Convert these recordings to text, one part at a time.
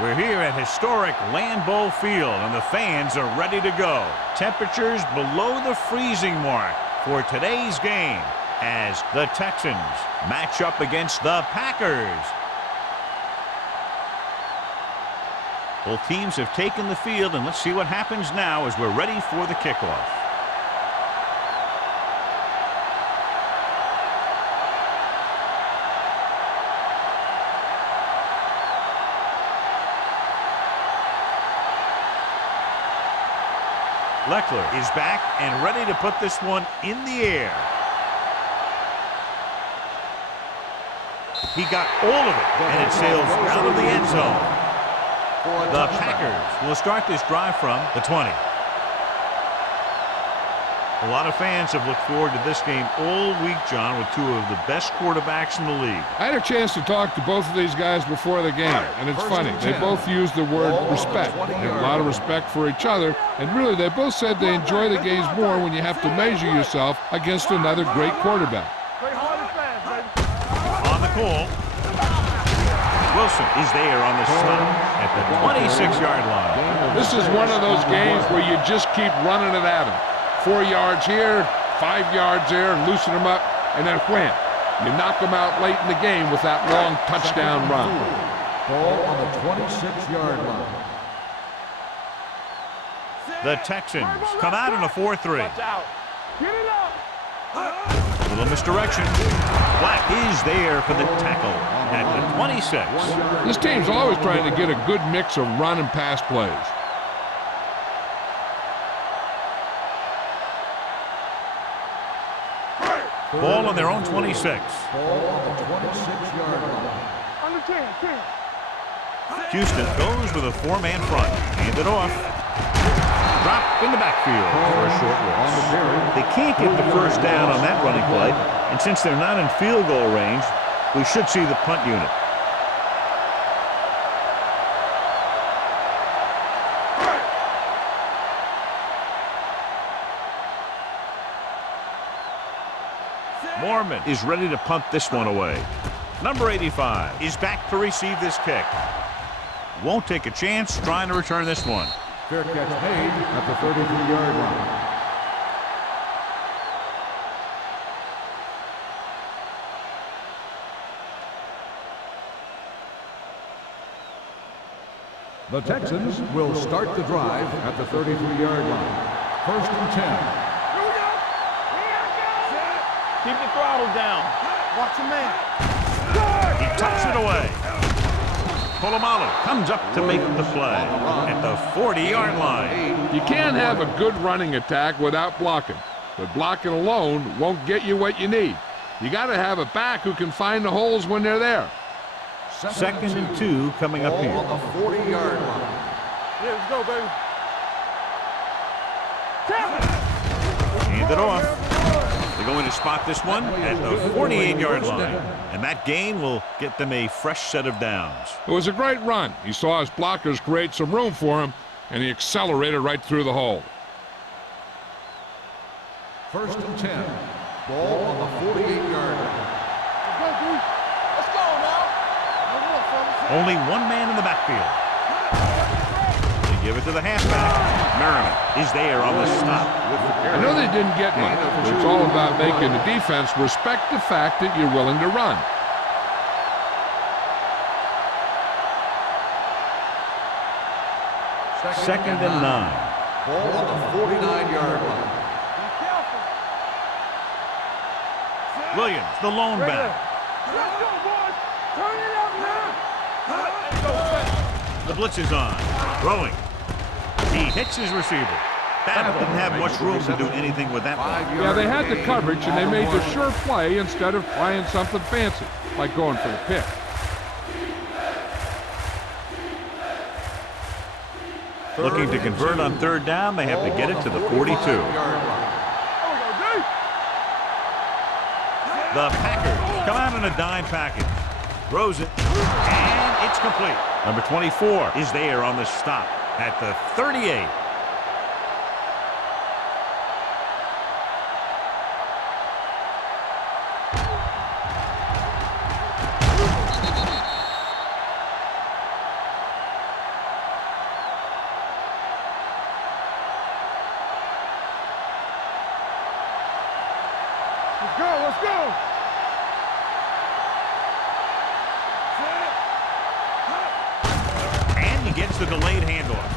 We're here at historic Lambeau Field, and the fans are ready to go. Temperatures below the freezing mark for today's game as the Texans match up against the Packers. Both teams have taken the field, and let's see what happens now as we're ready for the kickoff. Leckler is back and ready to put this one in the air. He got all of it, and it sails out of the end zone. The Packers will start this drive from the 20. A lot of fans have looked forward to this game all week, John, with two of the best quarterbacks in the league. I had a chance to talk to both of these guys before the game, and it's funny. They both used the word respect. They have a lot of respect for each other, and really they both said they enjoy the games more when you have to measure yourself against another great quarterback. On the call, Wilson is there on the stop at the 26-yard line. This is one of those games where you just keep running it at them. 4 yards here, 5 yards there, loosen them up, and then wham. You knock them out late in the game with that long touchdown run. Ball on the 26-yard line. The Texans come out in a 4-3. Little misdirection. Black is there for the tackle at the 26. This team's always trying to get a good mix of run and pass plays. Ball on their own 26. Ball on the 26-yard line. Houston goes with a four-man front. Hand it off. Drop in the backfield for a short loss. They can't get the first down on that running play, and since they're not in field goal range, we should see the punt unit. Mormon is ready to punt this one away. Number 85 is back to receive this kick. Won't take a chance trying to return this one. Fair catch made at the 33-yard line. The Texans will start the drive at the 33-yard line. 1st and 10. Keep the throttle down. Watch the man. He tucks it away. Polamalu comes up to make the play at the 40-yard line. You can't have a good running attack without blocking, but blocking alone won't get you what you need. You got to have a back who can find the holes when they're there. 2nd and 2 coming up here. On the 40-yard line. Yeah, let's go, baby. Hand it off. They're going to spot this one at the 48-yard line. And that gain will get them a fresh set of downs. It was a great run. He saw his blockers create some room for him, and he accelerated right through the hole. 1st and 10. Ball on the 48-yard line. Let's go now. Only one man in the backfield. They give it to the halfback. Merriman is there on the stop. I know they didn't get much, but it's all about making the defense respect the fact that you're willing to run. Second and 9. Ball on the 49-yard line. Williams, the lone back. The blitz is on. Throwing. He hits his receiver. Battle didn't have much room to do anything with that one. Yeah, they had the coverage, and they made the sure play instead of trying something fancy, like going for the pick. Looking to convert on 3rd down, they have to get it to the 42. The Packers come out in a dime package. Throws it, and it's complete. Number 24 is there on the stop at the 38. Let's go, let's go. And he gets the delayed handoff.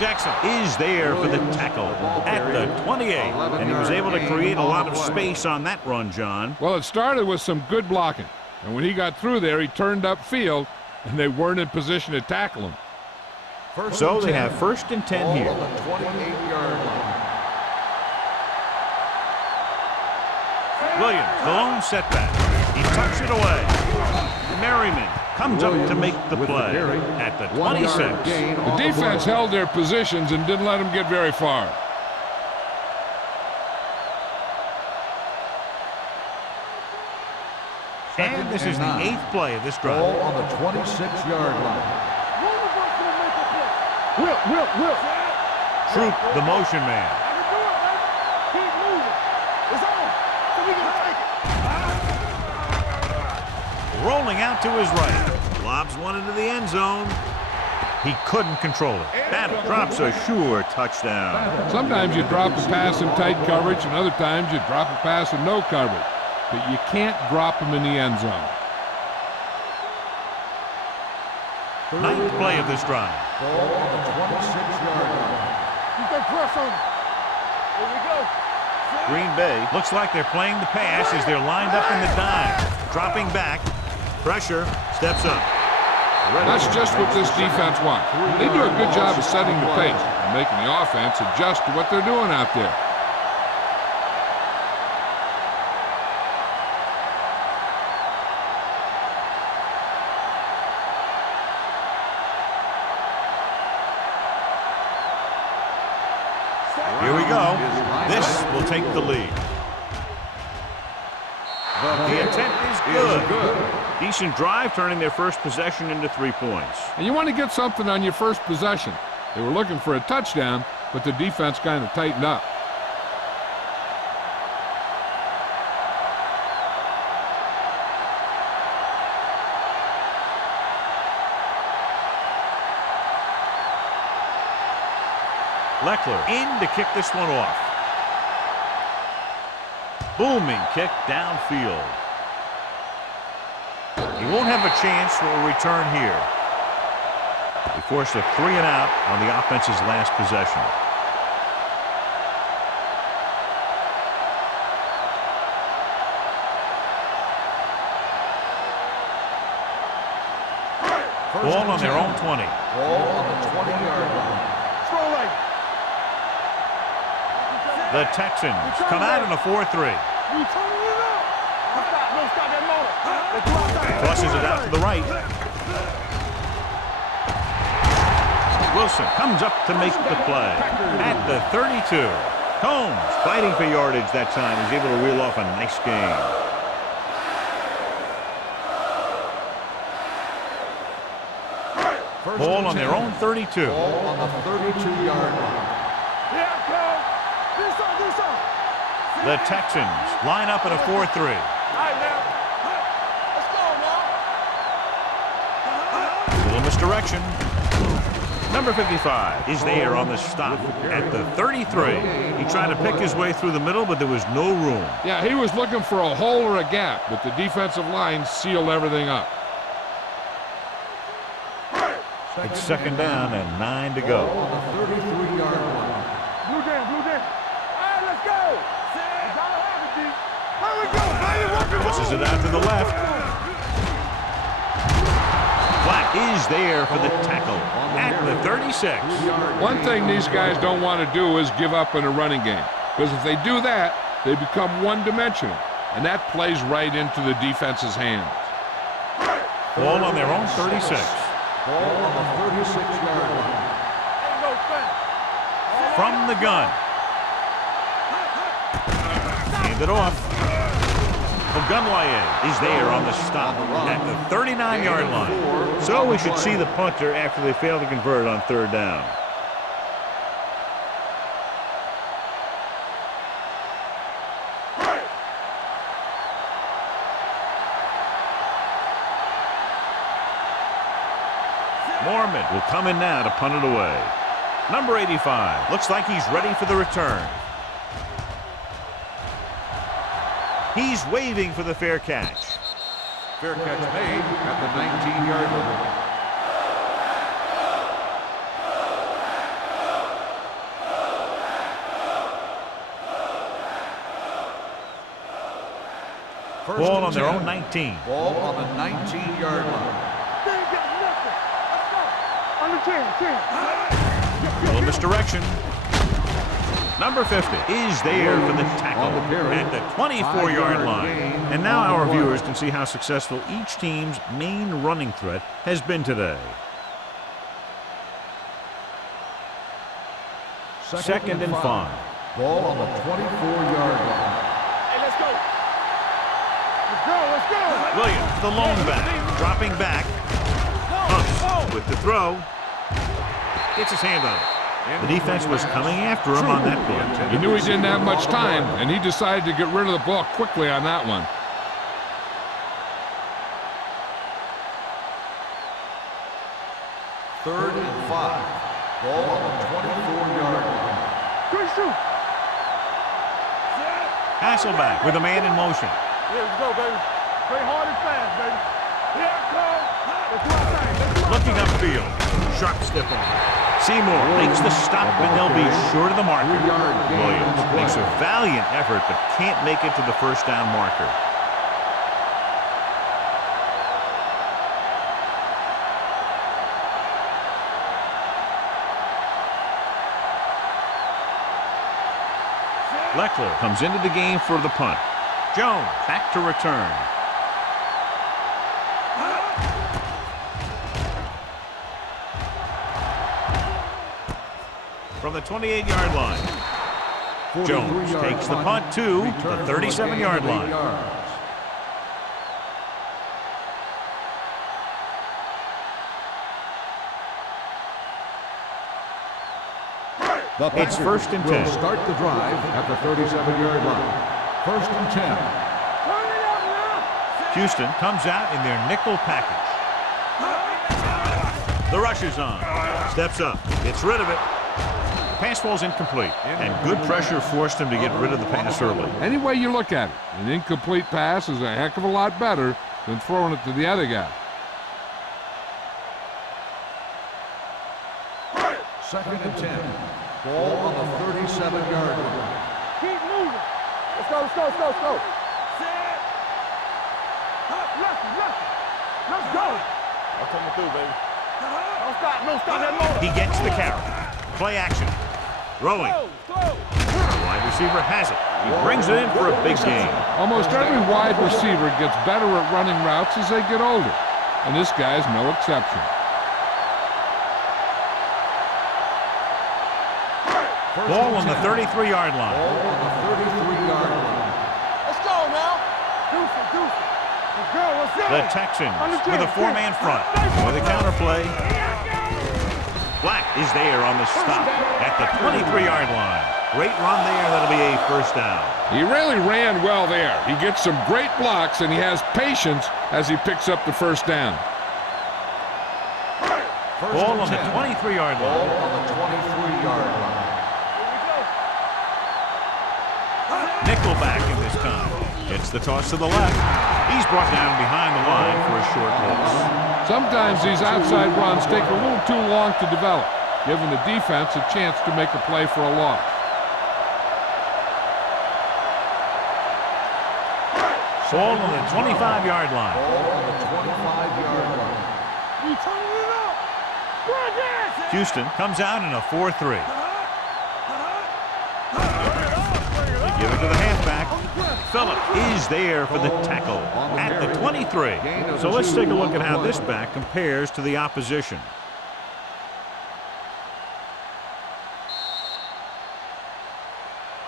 Jackson is there for the tackle at the 28. And he was able to create a lot of space on that run, John. Well, it started with some good blocking. And when he got through there, he turned upfield, and they weren't in position to tackle him. So they have 1st and 10 here. On the 28-yard line. Williams, the lone setback. He tucks it away. Merriman comes up to make the play at the 26. The defense held their positions and didn't let them get very far. And this is the 8th play of this drive. Ball on the 26-yard line. Will. Troop, the motion man. Keep moving. It's on. So we can take it. Rolling out to his right. Lobs one into the end zone. He couldn't control it. That drops a sure touchdown. Sometimes you drop a pass in tight coverage, and other times you drop a pass in no coverage. But you can't drop them in the end zone. 9th play of this drive. Ball on the 26-yard line. Keep that press on him. Here we go. Green Bay looks like they're playing the pass as they're lined up in the dime. Dropping back. Pressure. Steps up. That's just what this defense wants. They do a good job of setting the pace and making the offense adjust to what they're doing out there. Here we go. This will take the lead. The attempt is good. Decent drive, turning their first possession into 3 points. And you want to get something on your first possession. They were looking for a touchdown, but the defense kind of tightened up. Leckler in to kick this one off. Booming kick downfield. He won't have a chance for a return here. He forced a 3 and out on the offense's last possession. Ball on their own 20. Ball on the 20-yard line. Throw leg. The Texans come out in a 4-3. We turning it up. Don't stop that motor. Tosses it out to the right. Wilson comes up to make the play at the 32. Combs fighting for yardage that time. He's able to reel off a nice gain. Ball on their own 32. Ball on the 32-yard line. Yeah, come. This on. The Texans line up in a 4-3. All right, now. Let's go, now. Little misdirection. Number 55 is there on the stop at the 33. He tried to pick his way through the middle, but there was no room. Yeah, he was looking for a hole or a gap, but the defensive line sealed everything up. It's 2nd down and 9 to go. On the 33-yard line. Blue down. All right, let's go. Gotta have it, D. Here we go, baby. Tosses it out to the left. Black is there for the tackle at the 36. One thing these guys don't want to do is give up in a running game, because if they do that, they become one-dimensional, and that plays right into the defense's hands. Ball on their own 36. Ball on the 36-yard line. Ain't no thing. From the gun. Hand it off. Ogunlaye is there on the stop at the 39-yard line. So we should see the punter after they fail to convert on 3rd down. Mormon will come in now to punt it away. Number 85 looks like he's ready for the return. He's waving for the fair catch. Fair catch made at the 19-yard line. Ball on their own 19. Ball on the 19-yard line. Little misdirection. Number 50 is there for the tackle at the 24-yard line. And now our viewers can see how successful each team's main running threat has been today. Second and 5. Ball on the 24-yard line. Hey, let's go. Let's go. Williams, the lone back, dropping back. Humps with the throw. Gets his hand on it. The defense was coming after him on that play. He knew he didn't have much time, and he decided to get rid of the ball quickly on that one. Third and 5. Ball on the 24-yard line. Good shoot. Hasselback with a man in motion. Yeah, let's go, baby. Play hard and fast, baby. Here it comes. Let's do our thing. Looking upfield. Sharp step on. Seymour makes the stop, and they'll be short of the marker. Williams makes a valiant effort, but can't make it to the first down marker. Leckler comes into the game for the punt. Jones back to return. From the 28-yard line. Jones takes the punt to the 37-yard line. It's first and 10. Will start the drive at the 37-yard line. First and 10. Houston comes out in their nickel package. The rush is on. Steps up. Gets rid of it. Pass falls incomplete, and good pressure forced him to get rid of the pass early. Any way you look at it, an incomplete pass is a heck of a lot better than throwing it to the other guy. Second and 10. Ball on the 37-yard line. Keep moving. Let's go. Set. Left. Let's go. I'm coming through, baby. Don't stop that motor. He gets the carry. Play action. Throwing. Wide receiver has it. He brings it in for a big gain. Almost every wide receiver gets better at running routes as they get older, and this guy's no exception. Ball on the 33-yard line. Ball on the 33-yard line. Let's go now. Deuce. Let's go. The Texans with a four-man front. With a counterplay. Black is there on the stop at the 23-yard line. Great run there. That'll be a first down. He really ran well there. He gets some great blocks, and he has patience as he picks up the first down. Ball on the 23-yard Ball line. on the 23-yard line. Nickelback in this time. It's the toss to the left. He's brought down behind the line for a short loss. Sometimes these outside runs take a little too long to develop, giving the defense a chance to make a play for a loss. Ball on the 25-yard line. Ball on the 25-yard line. We turning it up. Houston comes out in a 4-3. They give it to the halfback. Phillip is there for the tackle at the 23. So let's take a look at how this back compares to the opposition.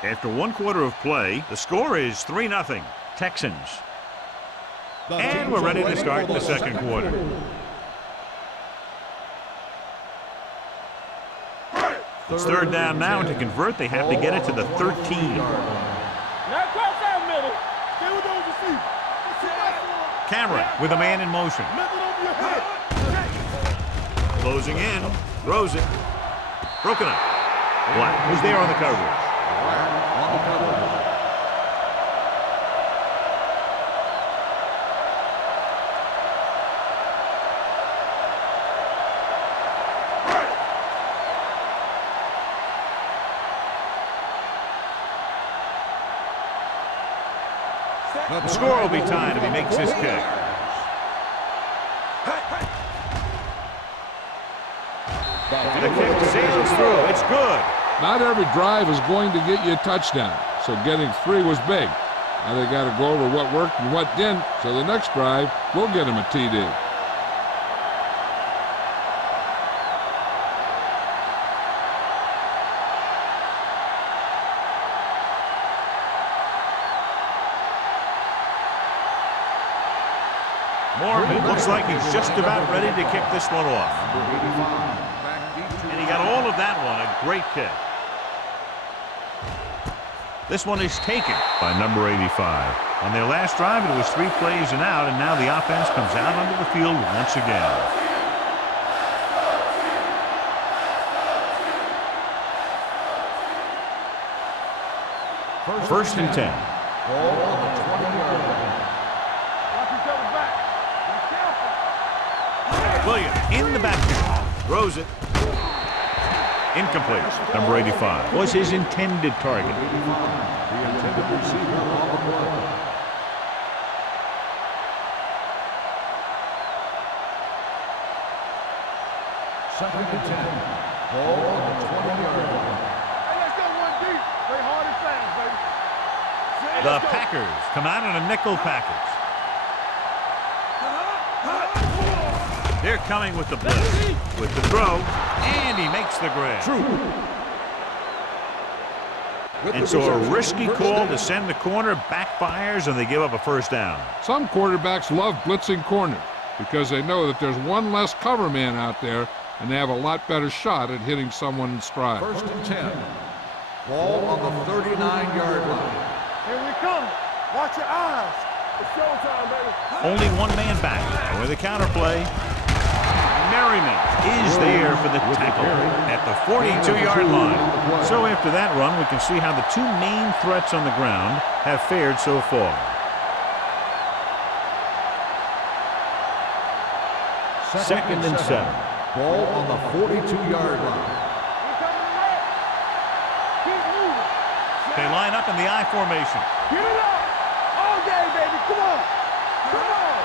After one quarter of play, the score is 3-0. Texans. And we're ready to start the second quarter. It's third down now, and to convert, they have to get it to the 13. Now cross that middle. Stay with those receivers. Cameron with a man in motion. Lift it over your head. Closing in. Throws it. Broken up. Black was there on the coverage. The score will be tied if he makes this kick. The kick sails through. It's good. Not every drive is going to get you a touchdown, so getting 3 was big. Now they got to go over what worked and what didn't, so the next drive will get them a TD. Morgan looks like he's just about ready to kick this one off. And he got all of that one. A great kick. This one is taken by number 85. On their last drive, it was 3 plays and out, and now the offense comes out onto the field once again. First and 10. Ball on the 20-yard line. Watch each other back. Be careful. Williams in the backfield. Throws it. Incomplete. Number 85 was his intended target. The intended receiver on the play. Second and 10. Ball on the 20-yard line. Hey, let's go one deep. Play hard and fast, baby. Hey, The let's go. Packers come out in a nickel package. They're coming with the blitz. With the throw, and he makes the grab. And so a risky call to send the corner backfires, and they give up a first down. Some quarterbacks love blitzing corners because they know that there's one less cover man out there, and they have a lot better shot at hitting someone in stride. First and 10. Ball on the 39-yard line. Here we come. Watch your eyes. It's showtime, baby. Only one man back. And with a counterplay, Merriman is there for the tackle at the 42-yard line. So after that run, we can see how the 2 main threats on the ground have fared so far. Second and 7. Ball on the 42-yard line. We're coming to red. Keep moving. They line up in the I formation. Get it up. All day, baby. Come on. Come on.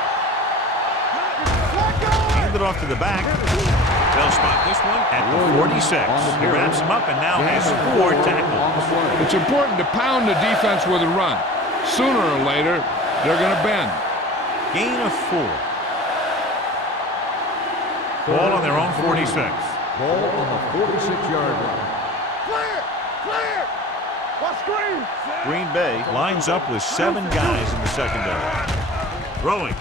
Let go. Hand it off to the back. They'll spot this one at the 46. He wraps him up and now has 4 tackles. It's important to pound the defense with a run. Sooner or later, they're going to bend. Gain of 4. Ball on their own 46. Ball on the 46-yard line. Clear. Clear. Watch screen. Green Bay lines up with 7 guys in the secondary. Throwing.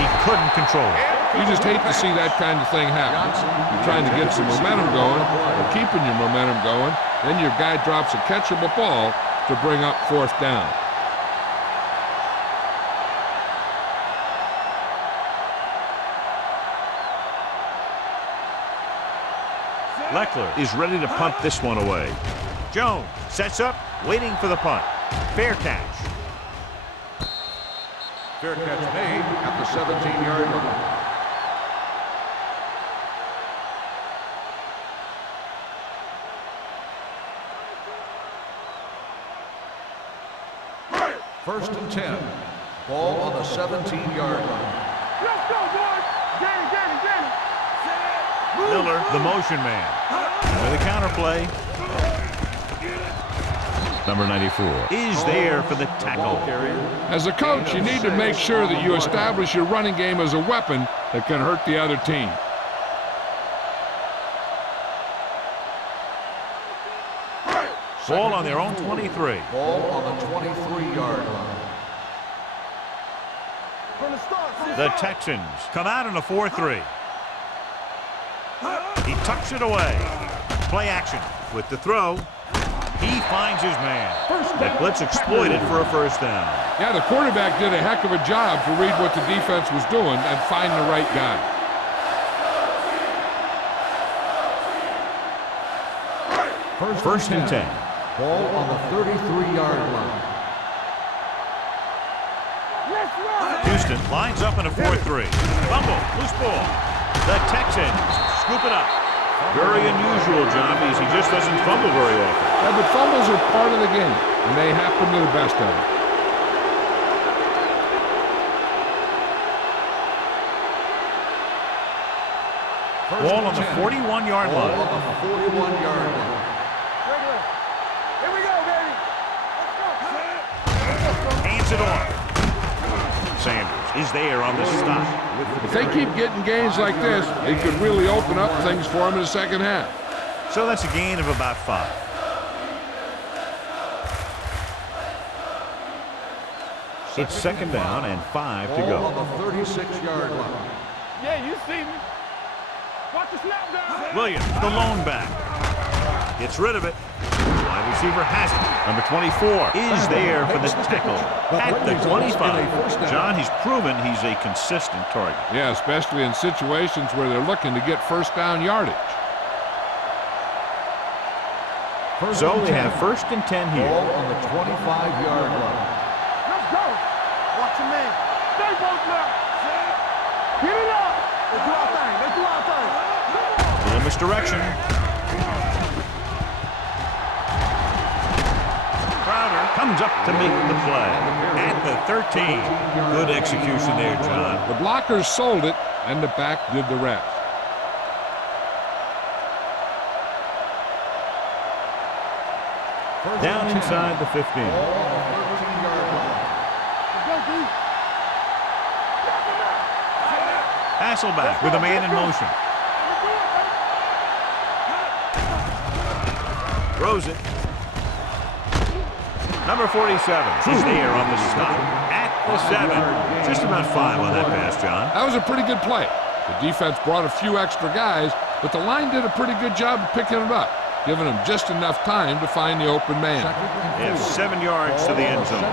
He couldn't control it. You just hate to see that kind of thing happen. You're trying to get some momentum going, or keeping your momentum going, then your guy drops a catchable ball to bring up 4th down. Leckler is ready to punt this one away. Jones sets up, waiting for the punt. Fair catch. Fair catch made at the 17-yard line. First and 10. Ball on the 17-yard line. Let's go, boys. Danny. Miller, the motion man. With a counterplay. Number 94 is there for the tackle. As a coach, you need to make sure that you establish your running game as a weapon that can hurt the other team. Ball on their own 23. Ball on the 23-yard line. From the start. The Texans come out in a 4-3. He tucks it away. Play action with the throw. He finds his man. That blitz exploited for a first down. Yeah, the quarterback did a heck of a job to read what the defense was doing and find the right guy. First and 10. Ball on the 33-yard line. Let's run. Houston lines up in a 4-3. Fumble, loose ball. The Texans scoop it up. Very unusual, John, because he just doesn't fumble very often. Yeah, but fumbles are part of the game, and they happen to the best of them. Ball on the 41-yard line. On the 41-yard line. Here we go, baby. Hands it off. Sanders is there on the stop. If they keep getting gains like this, it could really open up things for them in the second half. So that's a gain of about 5. It's second down and 5 to Ball go. on the 36-yard line. Yeah, you see me. Watch the snap down. Williams, the lone back. Gets rid of it. Wide receiver has it. Number 24 is there for the tackle at the 25. John, he's proven he's a consistent target. Yeah, especially in situations where they're looking to get first down yardage. So they have first and 10 here. Ball on the 25-yard line. Let's go. Watch your man. Stay both now. Get it up. Let's do our thing. Let's do our thing. Little misdirection. Crowder comes up to make the play at the 13. Good execution there, John. The blockers sold it, and the back did the rest. Down inside the 15. Let's go, D. Hasselback with a man in motion. Throws it. Number 47 is there on the stop at the 7. Just about 5 on that pass, John. That was a pretty good play. The defense brought a few extra guys, but the line did a pretty good job of picking it up, giving them just enough time to find the open man. They have 7 yards to the end zone. All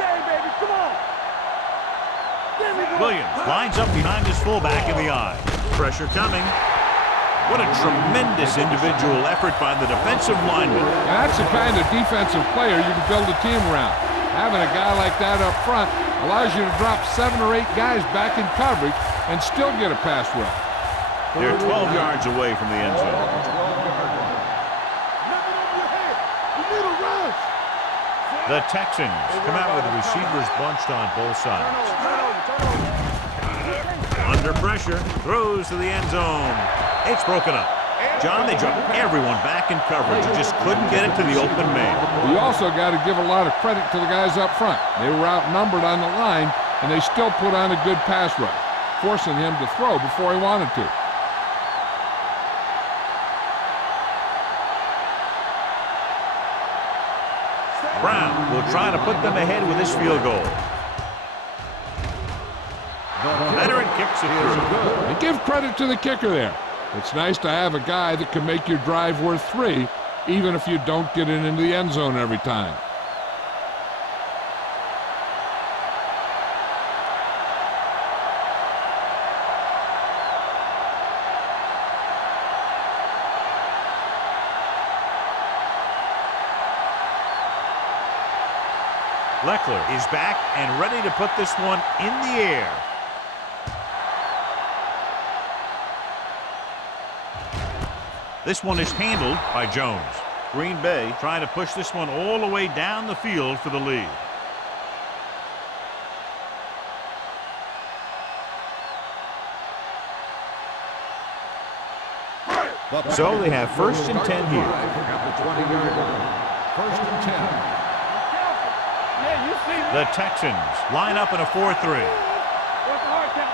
day, baby. Come on. There we go. Williams lines up behind his fullback in the eye. Pressure coming. What a tremendous individual effort by the defensive lineman. Now, that's the kind of defensive player you can build a team around. Having a guy like that up front allows you to drop 7 or 8 guys back in coverage and still get a pass rush. They're 12 yards away from the end zone. The Texans come out with the receivers bunched on both sides. Under pressure, throws to the end zone. It's broken up. John, they dropped everyone back in coverage. You just couldn't get it to the open man. You also got to give a lot of credit to the guys up front. They were outnumbered on the line, and they still put on a good pass rush, forcing him to throw before he wanted to. Brown will try to put them ahead with his field goal. Veteran kicks it through. And give credit to the kicker there. It's nice to have a guy that can make your drive worth 3, even if you don't get it into the end zone every time. Leckler is back and ready to put this one in the air. This one is handled by Jones. Green Bay trying to push this one all the way down the field for the lead. So they have first and 10 here. At the 20-yard line. First and 10. Yeah, you see me. The Texans line up in a 4-3. What's the hard count?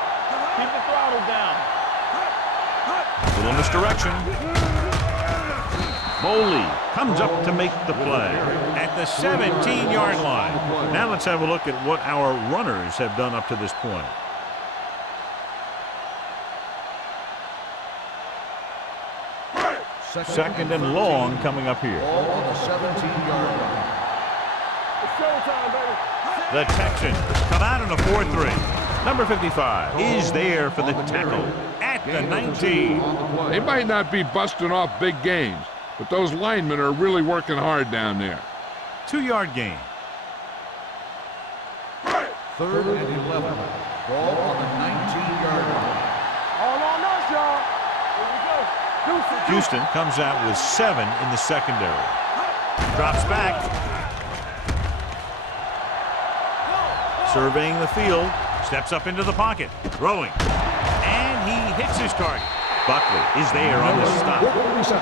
Keep the throttle down. Little misdirection. Boley comes up to make the play at the 17-yard line. Now let's have a look at what our runners have done up to this point. Second and long coming up here. Ball on the 17-yard line. It's showtime, baby. The Texans come out in a 4-3. Number 55 is there for the tackle at the 19. They might not be busting off big gains, but those linemen are really working hard down there. 2-yard gain. Third and 11. Ball on the 19-yard line. All on us, y'all. Here we go. Houston comes out with 7 in the secondary. Drops back. Surveying the field. Steps up into the pocket. Throwing. And he hits his target. Buckley is there on the stop.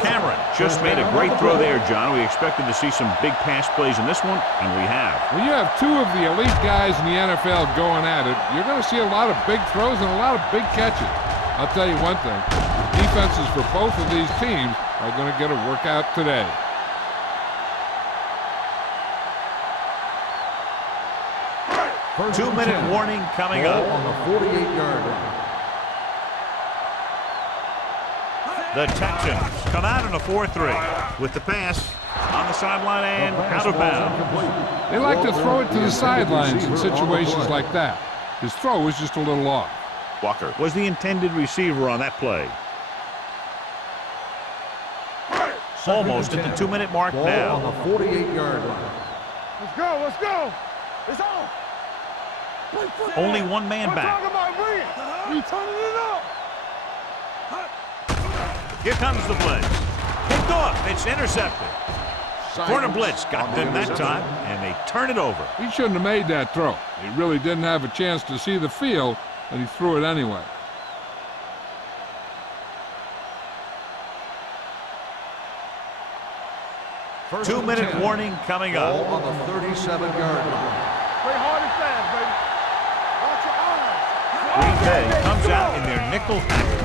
Cameron just made a great throw there, John. We expected to see some big pass plays in this one, and we have. When you have two of the elite guys in the NFL going at it, you're going to see a lot of big throws and a lot of big catches. I'll tell you one thing. Defenses for both of these teams are going to get a workout today. Two-minute warning coming up. On the 48-yard line. The Texans come out in a 4-3 with the pass on the sideline and out of bounds. They like to throw it to the sidelines in situations like that. His throw was just a little off. Walker was the intended receiver on that play. Almost at the 2-minute mark Ball now. on the 48-yard line. Let's go, let's go. It's on. Only one man I'm back. talking about Reed. We turning it up. Here comes the blitz. Picked off. It's intercepted. Corner blitz got them that time, and they turn it over. He shouldn't have made that throw. He really didn't have a chance to see the field, and he threw it anyway. Two-minute warning coming Ball up. on the 37-yard line. Play hard and fast, baby. Watch your eyes. Green Bay comes out in their nickel package.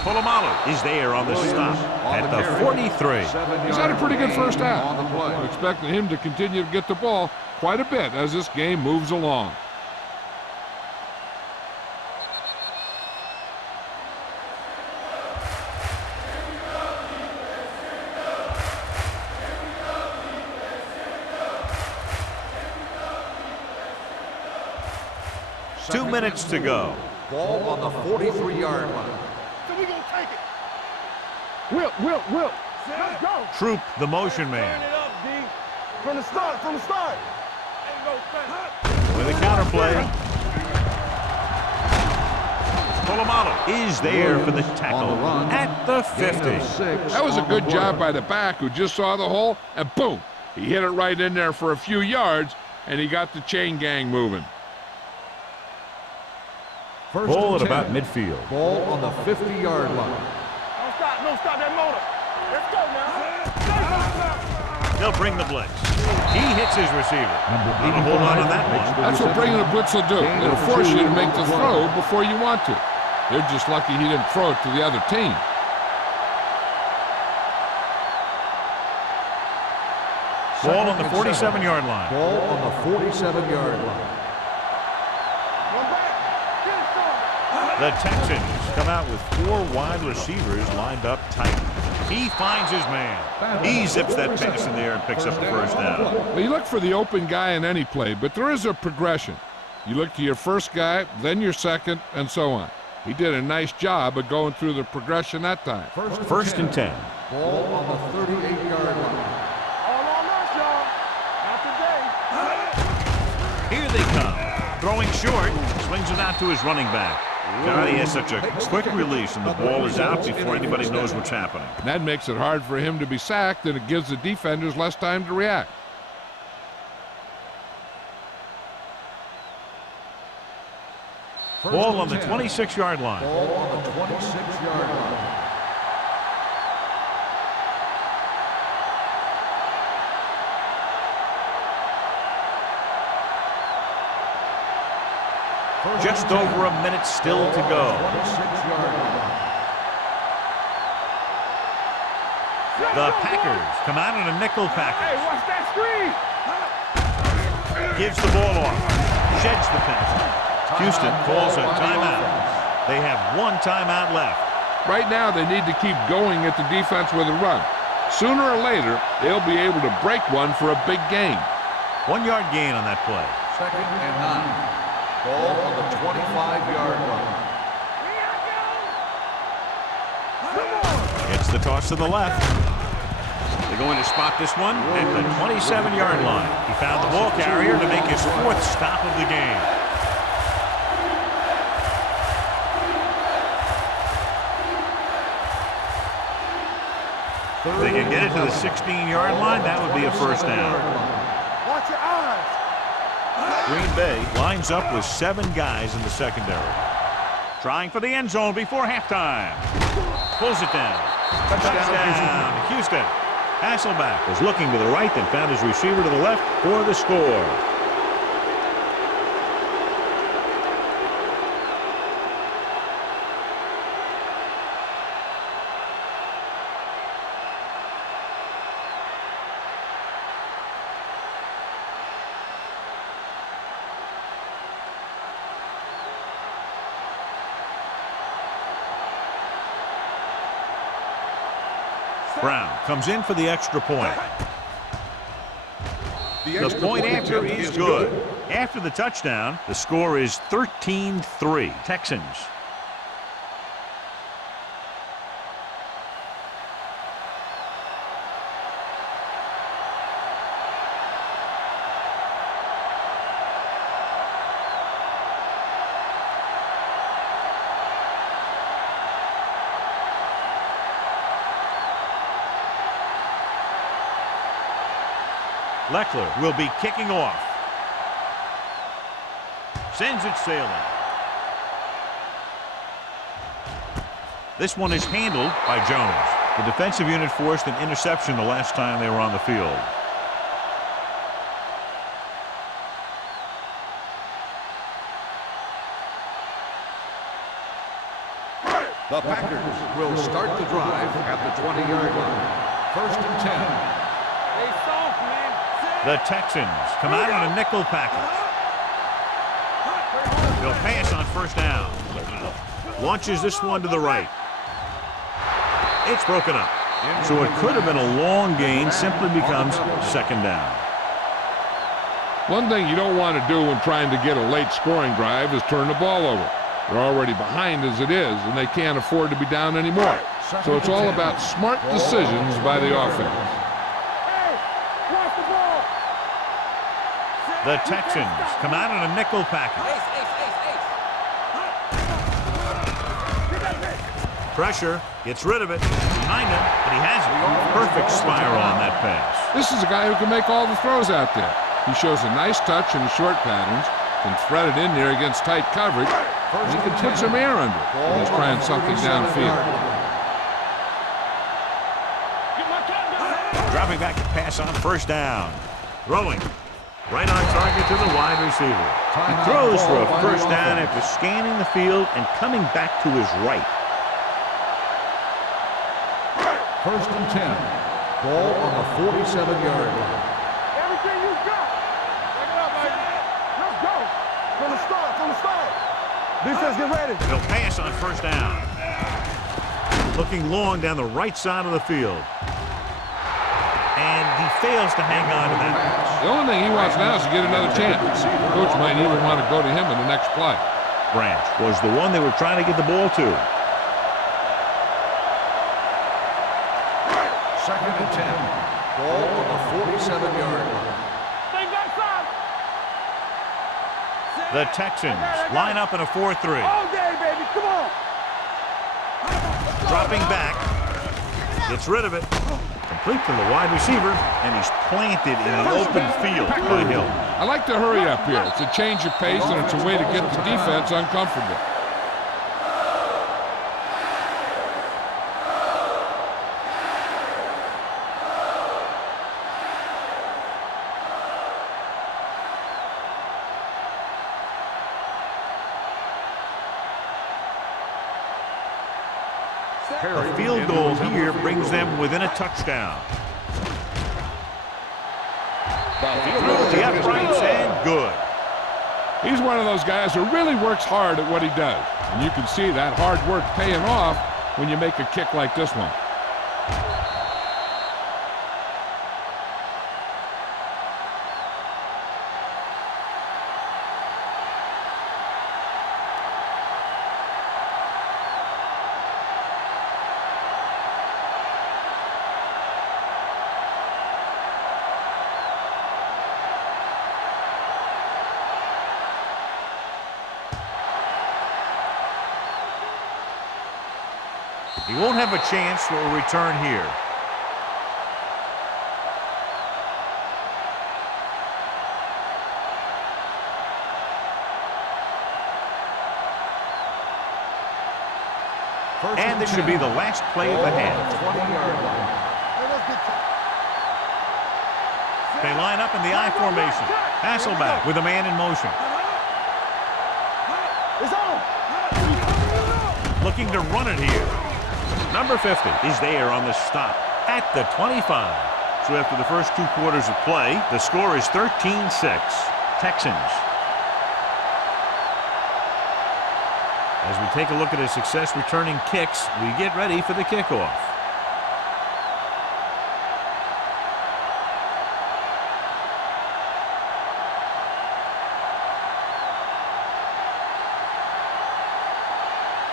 Polamalu is there on the stop at the 43. He's had a pretty good first half. I'm expecting him to continue to get the ball quite a bit as this game moves along. Two minutes to go. Ball on the 43-yard line. So we gonna take it. Will. Let's go. Troop the motion Turn man. it up, D. From the start. Ain't no fence. With a counterplay. Polamalu is there for the tackle at the 50. That was a good job by the back who just saw the hole, and boom, he hit it right in there for a few yards, and he got the chain gang moving. Ball at about midfield. Ball on the 50-yard line. Don't stop that motor. Let's go now. They'll bring the blitz. He hits his receiver. Gonna hold on to that one. That's what bringing a blitz will do. It'll force you to make the throw before you want to. They're just lucky he didn't throw it to the other team. Ball on the 47-yard line. Ball on the 47-yard line. The Texans come out with 4 wide receivers lined up tight. He finds his man. He zips that pass in there and picks up the first down. Well, you look for the open guy in any play, but there is a progression. You look to your first guy, then your second, and so on. He did a nice job of going through the progression that time. First and 10. Ball on the 38-yard line. All on us, y'all. Not today. Here they come. Throwing short. Swings it out to his running back. God, he has such a quick release, and the ball is out before anybody knows what's happening. That makes it hard for him to be sacked, and it gives the defenders less time to react. Ball on the 26-yard line. Ball on the 26-yard line. Just over a minute still to go. 26-yard line. The Packers come out in a nickel Hey, package. watch that screen. Gives the ball off. Sheds the pass. Houston calls a timeout. They have 1 timeout left. Right now, they need to keep going at the defense with a run. Sooner or later, they'll be able to break one for a big gain. 1-yard gain on that play. 2nd and 9. Ball on the 25-yard line. Gets the toss to the left. They're going to spot this one at the 27-yard line. He found the ball carrier to make his 4th stop of the game. If they can get it to the 16-yard line, that would be a first down. Watch your eyes. Green Bay lines up with 7 guys in the secondary. Trying for the end zone before halftime. Pulls it down. Touchdown, Houston. Hasselback was looking to the right, then found his receiver to the left for the score. Brown comes in for the extra point. The point after is good. After the touchdown, the score is 13-3. Texans. Leckler will be kicking off. Sends it sailing. This one is handled by Jones. The defensive unit forced an interception the last time they were on the field. The Packers will start the drive at the 20-yard line. 1st and 10. The Texans come out on a nickel package. They'll pass on 1st down. Launches this one to the right. It's broken up. So it could have been a long gain, simply becomes 2nd down. One thing you don't want to do when trying to get a late scoring drive is turn the ball over. They're already behind as it is, and they can't afford to be down anymore. So it's all about smart decisions by the offense. The Texans come out on a nickel package. Pressure, gets rid of it, behind him, but he has a perfect spiral on that pass. This is a guy who can make all the throws out there. He shows a nice touch in the short patterns, can thread it in there against tight coverage, and he can put some air under it when he's trying something downfield. Dropping back to pass on 1st down. Throwing. Right on target to the wide receiver. He throws for a 1st down after scanning the field and coming back to his right. 1st and 10. Ball on the 47-yard line. Everything you got. Take it up, baby. Let's go. From the start, from the start. Defense, get ready. They'll pass on 1st down. Looking long down the right side of the field. And he fails to hang on to that pass. The only thing he wants now is to get another chance. The coach might even want to go to him in the next play. Branch was the one they were trying to get the ball to. 2nd and 10. Ball on the 47-yard line. The Texans line up in a 4-3. All day, baby. Come on. Dropping back. Gets rid of it. Complete to the wide receiver, and he's planted in an open field by Hill. I like to hurry up here. It's a change of pace, and it's a way to get the defense uncomfortable. A field goal here brings them within a touchdown. Through the uprights and good. He's one of those guys who really works hard at what he does. And you can see that hard work paying off when you make a kick like this one. He won't have a chance for a return here. And this should be the last play of the half. 20-yard line. They line up in the I formation. Hasselback with a man in motion. It's on. Looking to run it here. Number 50 is there on the stop at the 25. So after the first 2 quarters of play, the score is 13-6. Texans. As we take a look at his success returning kicks, we get ready for the kickoff.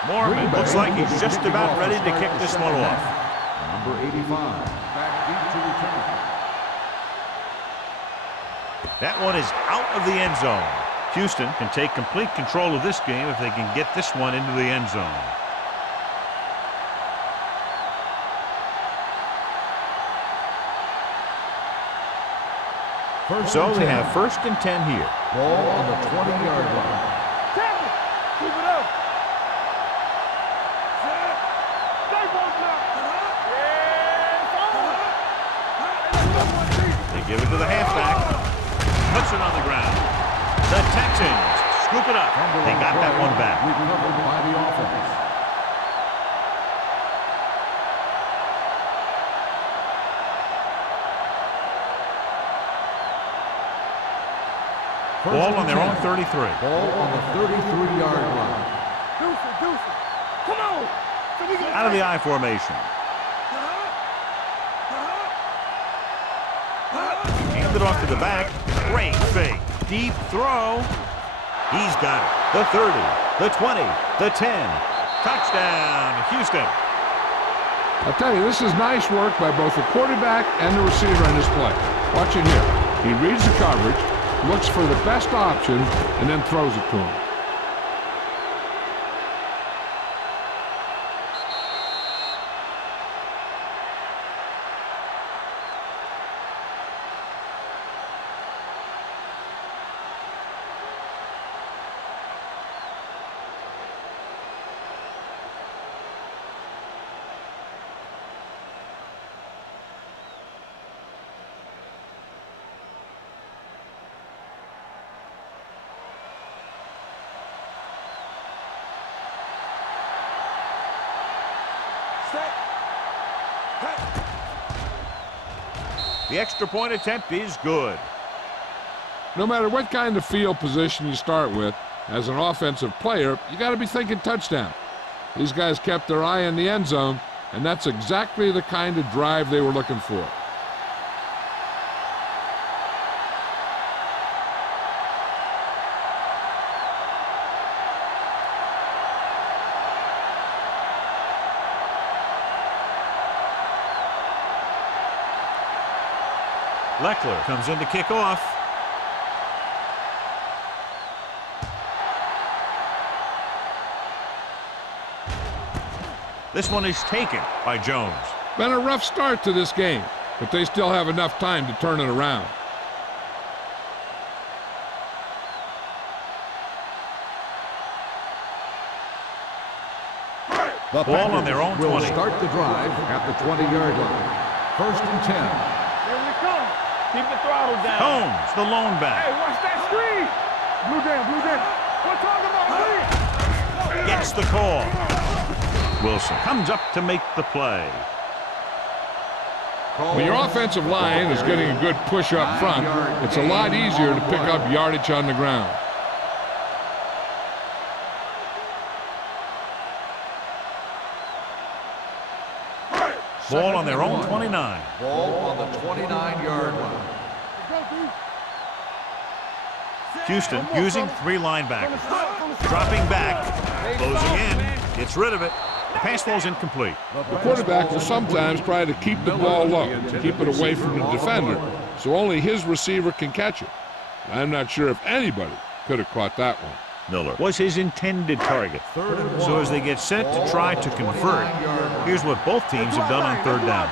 Mormon looks like he's just about ready to kick this one off. Number 85, back deep to return. That one is out of the end zone. Houston can take complete control of this game if they can get this one into the end zone. So they have 1st and 10 here. Ball on the 20-yard line. Keep it up. They give it to the halfback. Puts it on the ground. The Texans scoop it up. They got that one back. Recovered by the offense. Ball on their own 33. Ball on the 33-yard line. Deuce. Come on. Out of the I formation. Hand it off to the back. Great fake. Deep throw. He's got it. The 30, the 20, the 10. Touchdown, Houston. I'll tell you, this is nice work by both the quarterback and the receiver in this play. Watch it here. He reads the coverage, looks for the best option, and then throws it to him. The extra point attempt is good. No matter what kind of field position you start with, as an offensive player, you got to be thinking touchdown. These guys kept their eye on the end zone, and that's exactly the kind of drive they were looking for. Leckler comes in to kick off. This one is taken by Jones. Been a rough start to this game, but they still have enough time to turn it around. The Ball on their own 20. Will start the drive at the 20-yard line. 1st and 10. Here we come. Keep the throttle down. Holmes, the lone back. Hey, watch that screen. Blue down. We're talking about green. Gets the call. Wilson comes up to make the play. When your offensive line is getting a good push up front, it's a lot easier to pick up yardage on the ground. Ball on their own 29. Ball on the 29-yard line. Houston using 3 linebackers. Dropping back. Closing in. Gets rid of it. The pass falls incomplete. The quarterback will sometimes try to keep the ball low, keep it away from the defender, so only his receiver can catch it. I'm not sure if anybody could have caught that one. Miller was his intended target. So as they get set to try to convert, here's what both teams have done on 3rd down.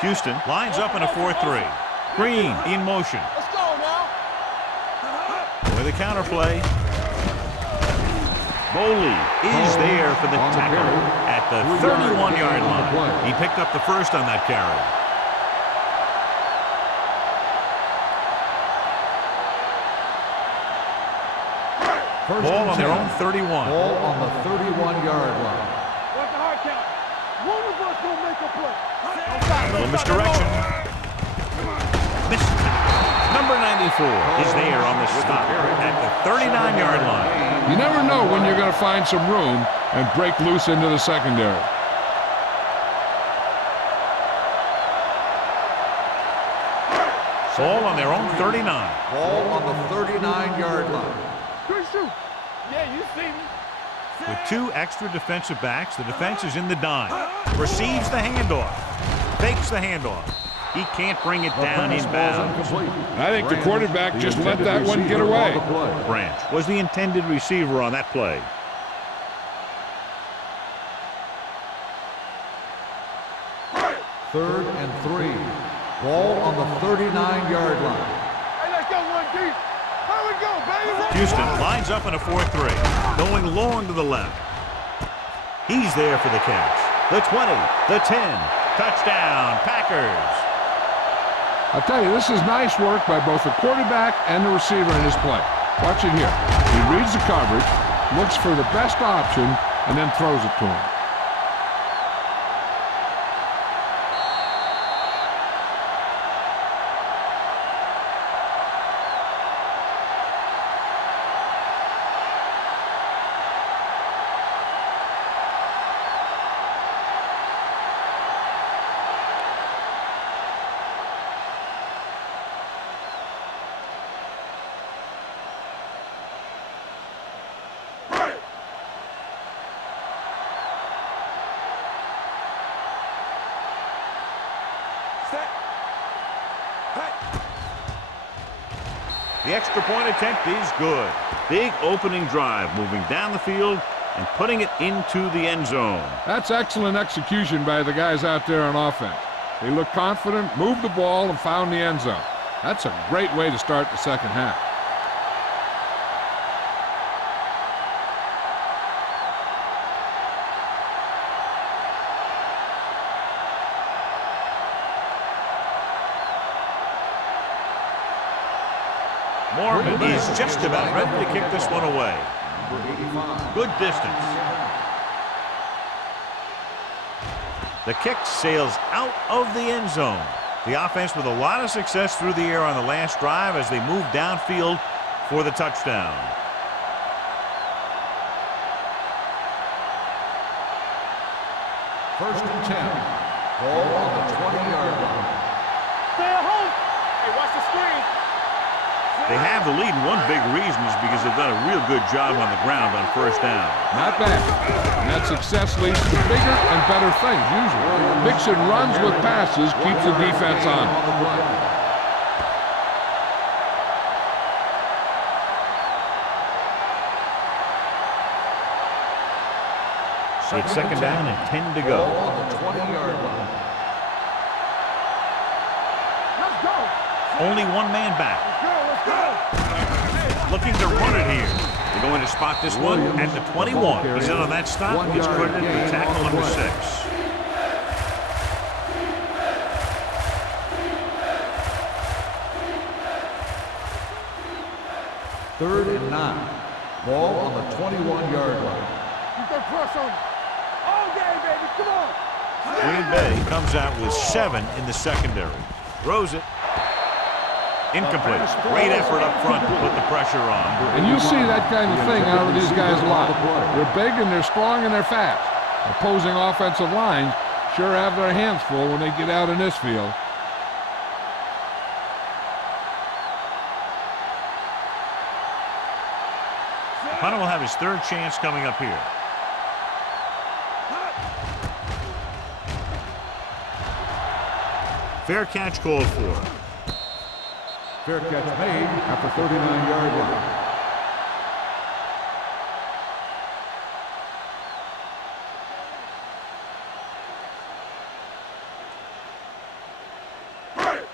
Houston lines up in a 4-3. Green in motion. Let's go now. With a counter play. Foley is there for the tackle at the 31-yard line. He picked up the first on that carry. Ball on their own 31. Ball on the 31-yard line. What's the hard count? One of us will make a play. A little misdirection. Missed. Number 94 is there on the stop at the 39-yard line. You never know when you're going to find some room and break loose into the secondary. Ball on their own 39. Ball on the 39-yard line. Good shoot. Yeah, you see me. With two extra defensive backs, the defense is in the dime. Receives the handoff. Fakes the handoff. He can't bring it down inbounds. I think the quarterback just let that one get away. Branch was the intended receiver on that play. Third and 3. Ball on the 39-yard line. Hey, let's go one deep. Here we go, baby. Houston lines up in a 4-3, going long to the left. He's there for the catch. The 20, the 10, touchdown, Packers. I'll tell you, this is nice work by both the quarterback and the receiver in his play. Watch it here. He reads the coverage, looks for the best option, and then throws it to him. The extra point attempt is good. Big opening drive, moving down the field and putting it into the end zone. That's excellent execution by the guys out there on offense. They looked confident, moved the ball, and found the end zone. That's a great way to start the second half. Morgan is just about ready to kick this one away. Good distance. The kick sails out of the end zone. The offense with a lot of success through the air on the last drive as they move downfield for the touchdown. First and 10. Ball on the 20-yard line. Stay at home. Hey, watch the screen. They have the lead, and one big reason is because they've done a real good job on the ground on first down. Not bad. And that success leads to bigger and better things, usually. Mixing runs with passes keeps the defense on. It's second down and 10 to go. Ball on the 20-yard line. Let's go. Only one man back. Let's go. Looking to run it here. They're going to spot this one at the 21. He's in on that stop. He's credited with tackle number 6. Third and 9. Ball on the 21-yard line. You can press on him. All day, baby. Come on. Green Bay comes out with 7 in the secondary. Throws it. Incomplete. Great effort up front to put the pressure on. And you see that kind of thing out of these guys a lot. They're big and they're strong and they're fast. Opposing offensive lines sure have their hands full when they get out in this field. The punter will have his third chance coming up here. Fair catch called for. Fair catch made at the 39-yard line.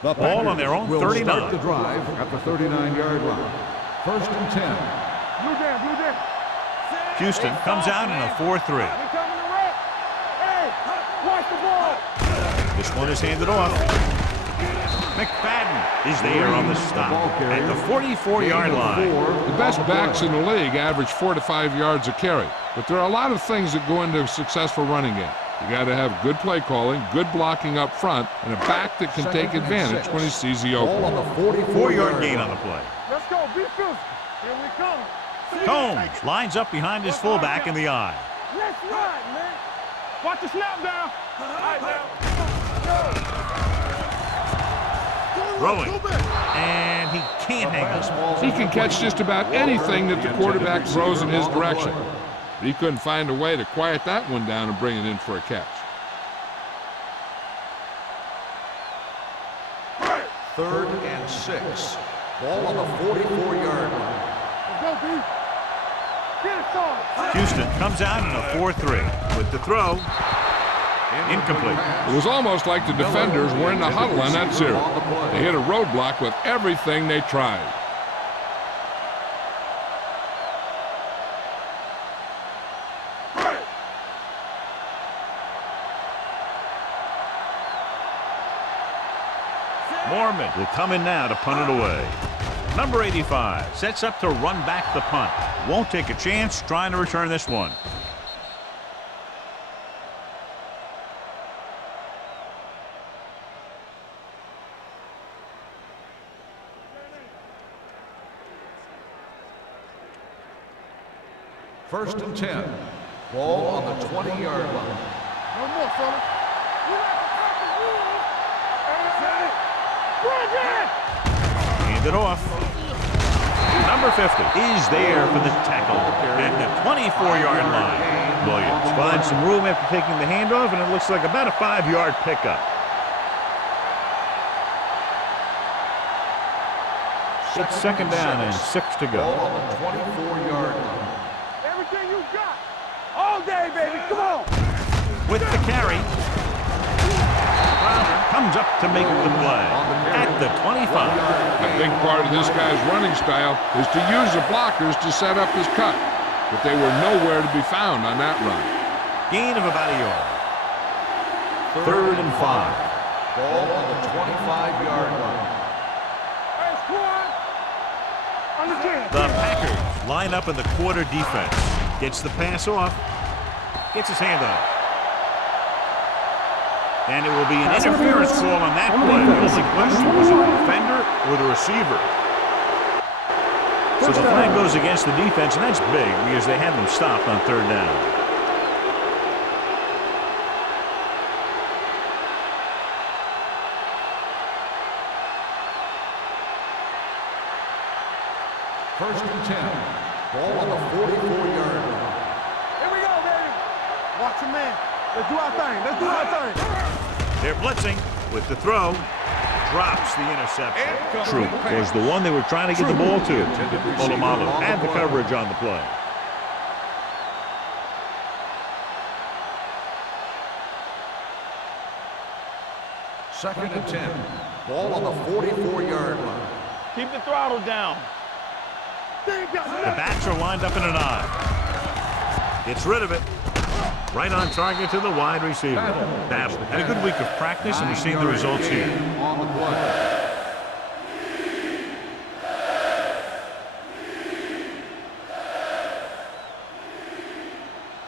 The Ball on their own will 39. Start the drive at the 39-yard line. First and 10. Blue down, blue down. Houston comes out in a 4-3. Hey, watch the ball. This one is handed off. McFadden is there on the stop at the 44-yard line. The best backs in the league average 4 to 5 yards a carry, but there are a lot of things that go into a successful running game. You got to have good play calling, good blocking up front, and a back that can take advantage when he sees the opening. 4-yard gain on the play. Let's go, be physical. Here we come. Combs lines up behind his fullback in the eye. Let's ride, man. Watch the snap down. All right, now. Throwing. And he can't hang on. He can catch just about anything that the quarterback throws in his direction. But he couldn't find a way to quiet that one down and bring it in for a catch. 3rd and 6. Ball on the 44-yard line. Let's go, B. Get it started. Houston comes out in a 4-3 with the throw. Incomplete. It was almost like the defenders were in the huddle on that series. They hit a roadblock with everything they tried. Mormon will come in now to punt it away. Number 85 sets up to run back the punt. Won't take a chance trying to return this one. First and 10. Ball on the 20-yard line. No more, fella. You like to cut the rules. Bring it! Hand it off. Number 50 is there for the tackle at the 24-yard line. Williams finds some room after taking the handoff, and it looks like about a 5-yard pickup. It's second down and 6 to Ball go. on the 24-yard line. Everything you got. All day, baby. Come on. With the carry, Crowder comes up to make the play at the 25. A big part of this guy's running style is to use the blockers to set up his cut, but they were nowhere to be found on that run. Gain of about a yard. 3rd and 5. Ball on the 25-yard line. Hey, squad. Understand. The Packers line up in the quarter defense. Gets the pass off. Gets his hand on it. And it will be an interference call on that play. The only question was it the defender or the receiver. So the flag goes against the defense, and that's big because they have them stopped on 3rd down. First and 10. Ball on the 44-yard line. Here we go, baby. Watch your man. Let's do our thing. Let's do our thing. They're blitzing with the throw. Drops the interception. Troop was the one they were trying to get the ball to. Polamalu had the coverage on the play. Second and 10. Ball on the 44-yard line. Keep the throttle down. The backs are lined up in an eye. Gets rid of it. Right on target to the wide receiver. Battle. Had a good week of practice, and we've seen the results here. On the play.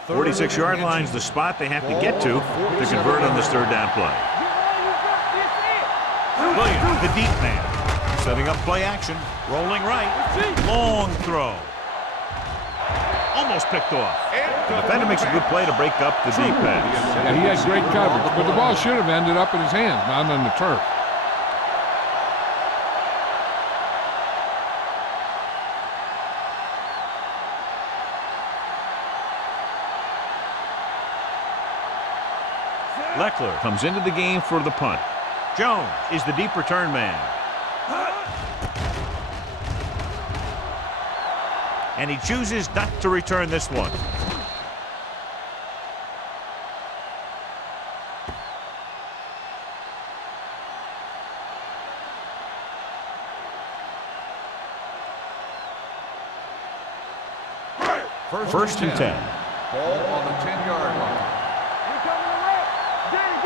46-yard line's the spot they have to get to convert on this 3rd down play. Williams, the deep man, setting up play action, rolling right, long throw. Almost picked off. The defender makes a good play to break up the deep pass. Yeah, he had great coverage, but the ball should have ended up in his hands, not on the turf. Leckler comes into the game for the punt. Jones is the deep return man. And he chooses not to return this one. First and 10. Ball on the 10-yard line. Here coming the red. Danny.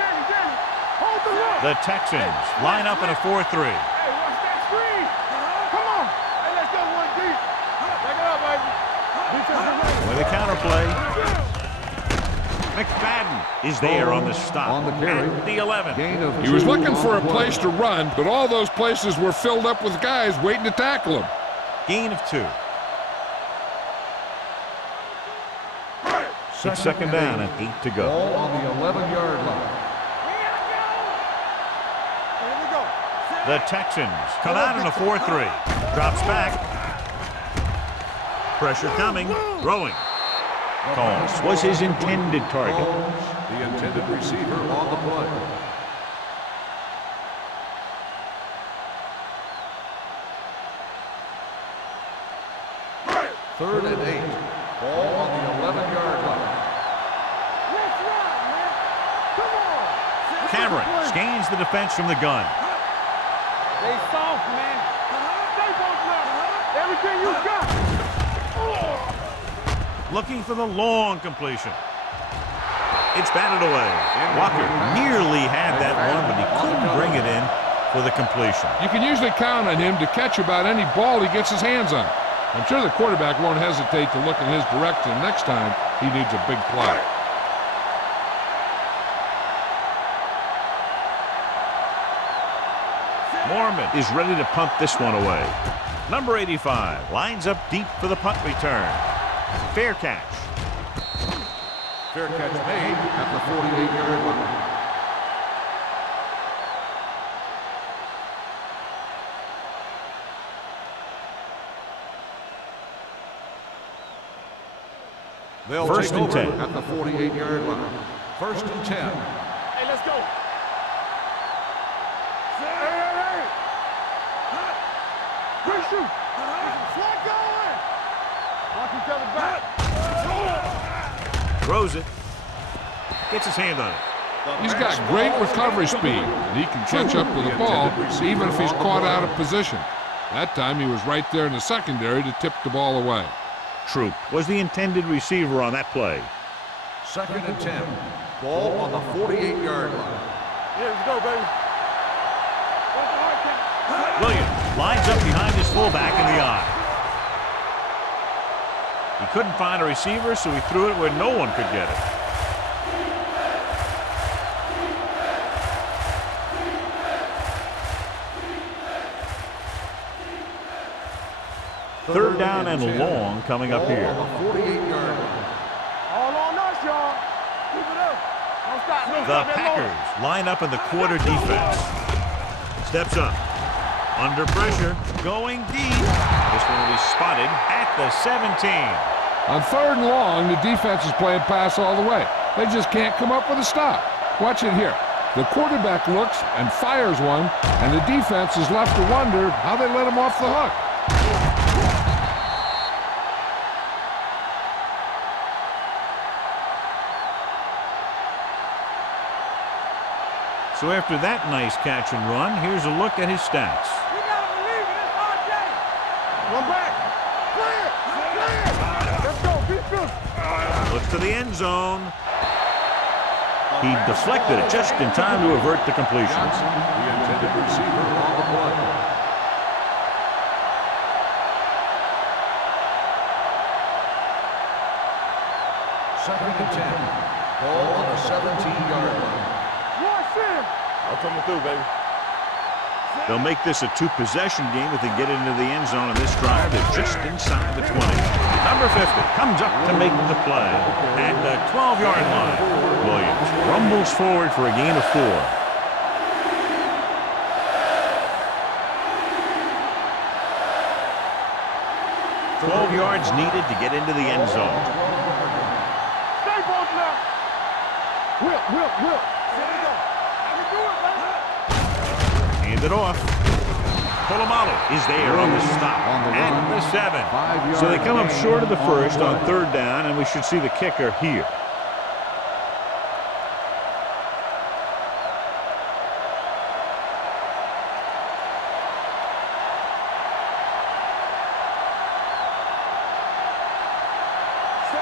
Hold the look. The Texans line up in a 4-3. Hey, watch that screen. Come on. Hey, let's go one deep. Take it up, baby. Defensive leg. With a counterplay. McFadden is there on the stop. On the carry. At the 11. Gain of He was 2 looking on for a the play. place to run, but all those places were filled up with guys waiting to tackle him. Gain of 2. It's second down and 8 to go. Ball on the 11-yard line. Here we go. The Texans come out in a 4-3. Drops back. Pressure coming. Throwing. Combs was his intended target. The intended receiver on the play. Third and 8. Ball on the 11-yard line. Let's ride, man. Come on. Cameron scans the defense from the gun. They soft, man. Stay both left. Everything you got. Looking for the long completion. It's batted away. Walker nearly had that one, but he couldn't bring it in for the completion. You can usually count on him to catch about any ball he gets his hands on. I'm sure the quarterback won't hesitate to look in his direction next time he needs a big play. Mormon is ready to punt this one away. Number 85 lines up deep for the punt return. Fair catch. Fair catch made at the 48-yard line. They'll First take and over 10. at the 48-yard line. First and 10. Hey, let's go. Hey. Quick shoot. Slide going. Watch each other back. Throws it. Gets his hand on it. He's got great recovery speed, and he can catch up to the ball even if he's caught out of position. That time he was right there in the secondary to tip the ball away. Troop was the intended receiver on that play. Second and 10. Ball on the 48-yard line. Yeah, let's go, baby. Watch the hard count. Williams lines up behind his fullback in the eye. He couldn't find a receiver, so he threw it where no one could get it. Third down and long coming up here. On the 48-yard line. All on us, y'all. Keep it up. Don't stop. Don't The stop that Packers line up in the quarter defense. Steps up. Under pressure. Going deep. This one will be spotted at the 17. On third and long, the defense is playing pass all the way. They just can't come up with a stop. Watch it here. The quarterback looks and fires one, and the defense is left to wonder how they let him off the hook. So after that nice catch and run, here's a look at his stats. You gotta believe it. It's RJ. One back. Clear. Let's go. Be good. Looks to the end zone. He deflected it just in time to avert the completion. Johnson, the intended receiver on the play. Second and 10. Ball on the 17-yard line. Watch him. I'm coming through, baby. They'll make this a two-possession game if they get into the end zone in this drive. They're just inside the 20. Number 50 comes up to make the play. At the 12-yard line, Williams rumbles forward for a gain of 4. Twelve yards needed to get into the end zone. Stay both left. Whip. There we go. I can do it, baby. Hand it off. Polamalu is there on the stop at the 7. So they come up short of the first on third down, and we should see the kicker here.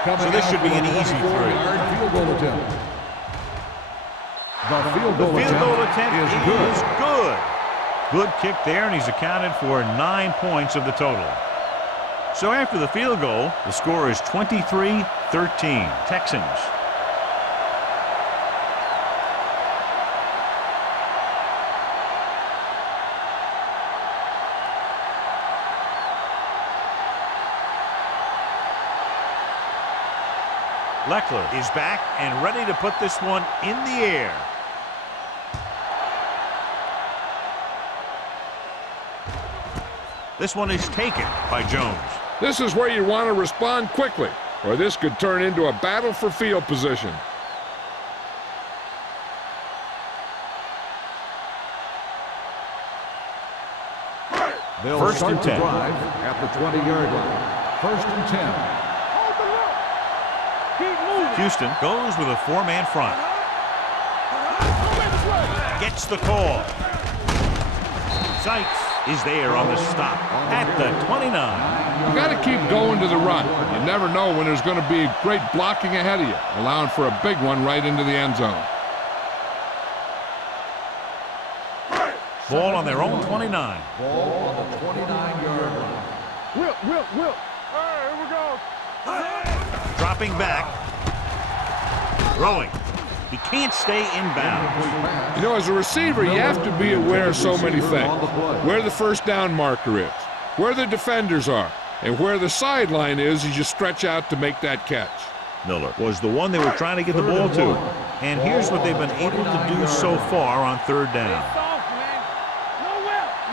So this should be an easy 3. Field goal attempt. The field The goal field goal attempt attempt is good. is good. Good kick there, and he's accounted for 9 points of the total. So after the field goal, the score is 23-13, Texans. Leckler is back and ready to put this one in the air. This one is taken by Jones. This is where you want to respond quickly, or this could turn into a battle for field position. They'll First start and the 10. drive at the 20-yard line. First and 10. Hold the look. Keep moving. Houston goes with a 4-man front. Gets the call. Sykes is there on the stop at the 29. You got to keep going to the run. You never know when there's going to be great blocking ahead of you, allowing for a big one right into the end zone. Ball on their own 29. Ball on the 29-yard line. Whip. Hey, here we go. Dropping back. Throwing. He can't stay in bounds. You know, as a receiver, you have to be aware of so many things. Where the first down marker is, where the defenders are, and where the sideline is as you stretch out to make that catch. Miller was the one they were trying to get the ball to. And here's what they've been able to do so far on 3rd down. Soft, man.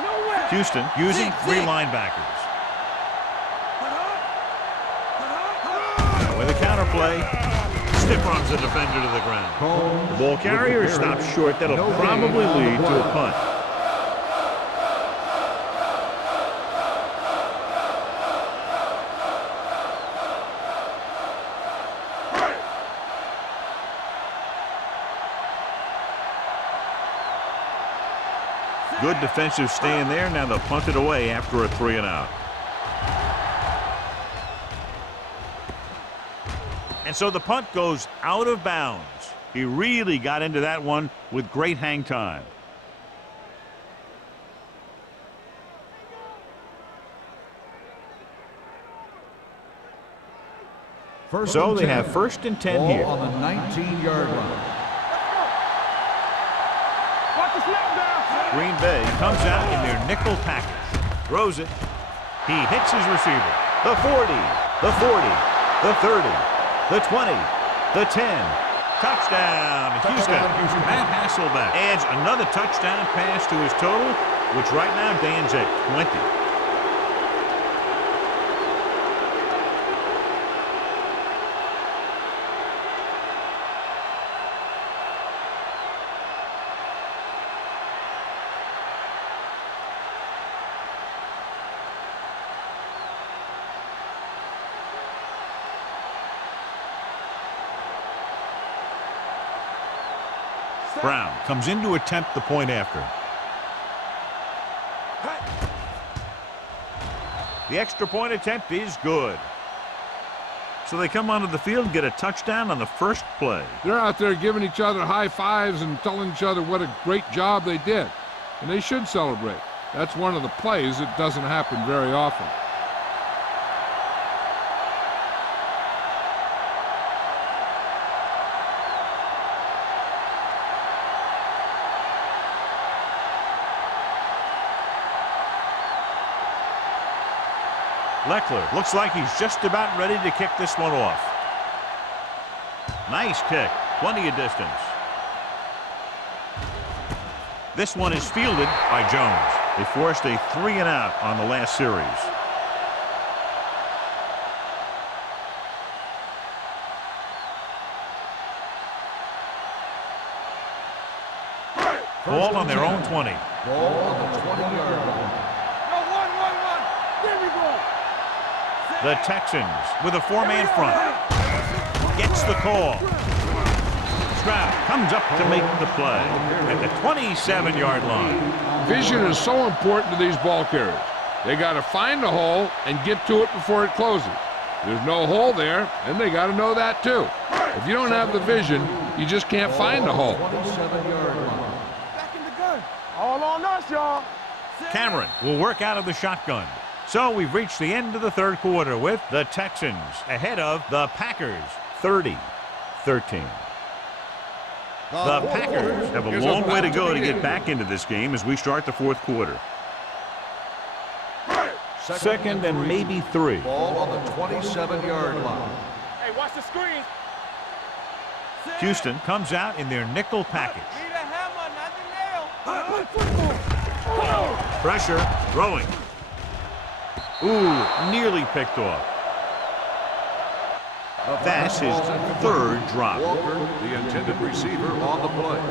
Nowhere. Houston using 3 linebackers. With a counter play, stiff arms the defender to the ground. The ball carrier stops short. That'll probably lead to a punt. Good defensive stand there. Now they'll punt it away after a 3-and-out. And so the punt goes out of bounds. He really got into that one with great hang time. So they have 1st and 10 here. On the 19-yard line. Watch the snap down. Green Bay comes out in their nickel package. Throws it. He hits his receiver. The 40, the 40, the 30, the 20, the 10. Touchdown, Houston. Matt Hasselbeck adds another touchdown pass to his total, which right now stands at 20. Brown comes in to attempt the point after. The extra point attempt is good. So they come onto the field and get a touchdown on the first play. They're out there giving each other high fives and telling each other what a great job they did. And they should celebrate. That's one of the plays that doesn't happen very often. Leckler looks like he's just about ready to kick this one off. Nice kick. Plenty of distance. This one is fielded by Jones. They forced a 3-and-out on the last series. Ball on their own 20. Ball on the 20-yard line. There we go. The Texans with a 4-man front. Gets the call. Stroud comes up to make the play at the 27-yard line. Vision is so important to these ball carriers. They got to find the hole and get to it before it closes. There's no hole there, and they got to know that too. If you don't have the vision, you just can't find the hole. 27-yard line. Back in the gun. All on us, y'all. Cameron will work out of the shotgun. So we've reached the end of the third quarter with the Texans ahead of the Packers, 30-13. The Packers have a long way to go to get back into this game as we start the fourth quarter. Second and maybe 3. Ball on the 27-yard line. Hey, watch the screen. Houston comes out in their nickel package. Need a hammer, not the nail. Pressure, throwing. Ooh, nearly picked off. That's his third drop. Walker, the intended receiver, on the play.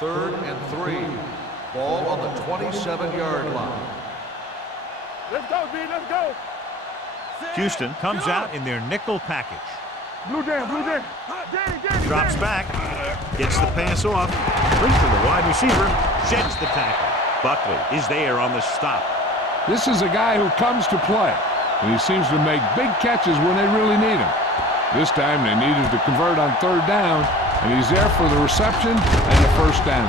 Third and 3. Ball on the 27-yard line. Let's go, B, let's go. Houston comes out in their nickel package. Blue down, blue down. Danny. Drops back, gets the pass off, brings to the wide receiver, sheds the tackle. Buckley is there on the stop. This is a guy who comes to play, and he seems to make big catches when they really need him. This time they needed to convert on third down, and he's there for the reception and the first down.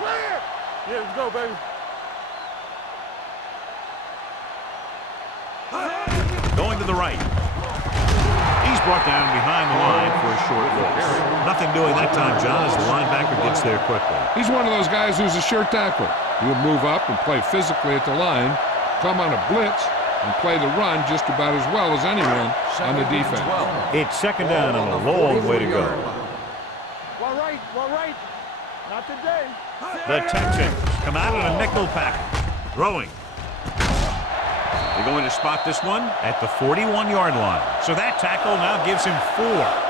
Clear. Yeah, let's go, baby. Going to the right. He's brought down behind the line for a short loss. Nothing doing that time, John, as the linebacker gets there quickly. He's one of those guys who's a sure tackler. He'll move up and play physically at the line, come on a blitz, and play the run just about as well as anyone on the defense. It's second down and a long way to go. Well, right. Not today. The Texans come out in a nickel package. Throwing. They're going to spot this one at the 41-yard line. So that tackle now gives him 4.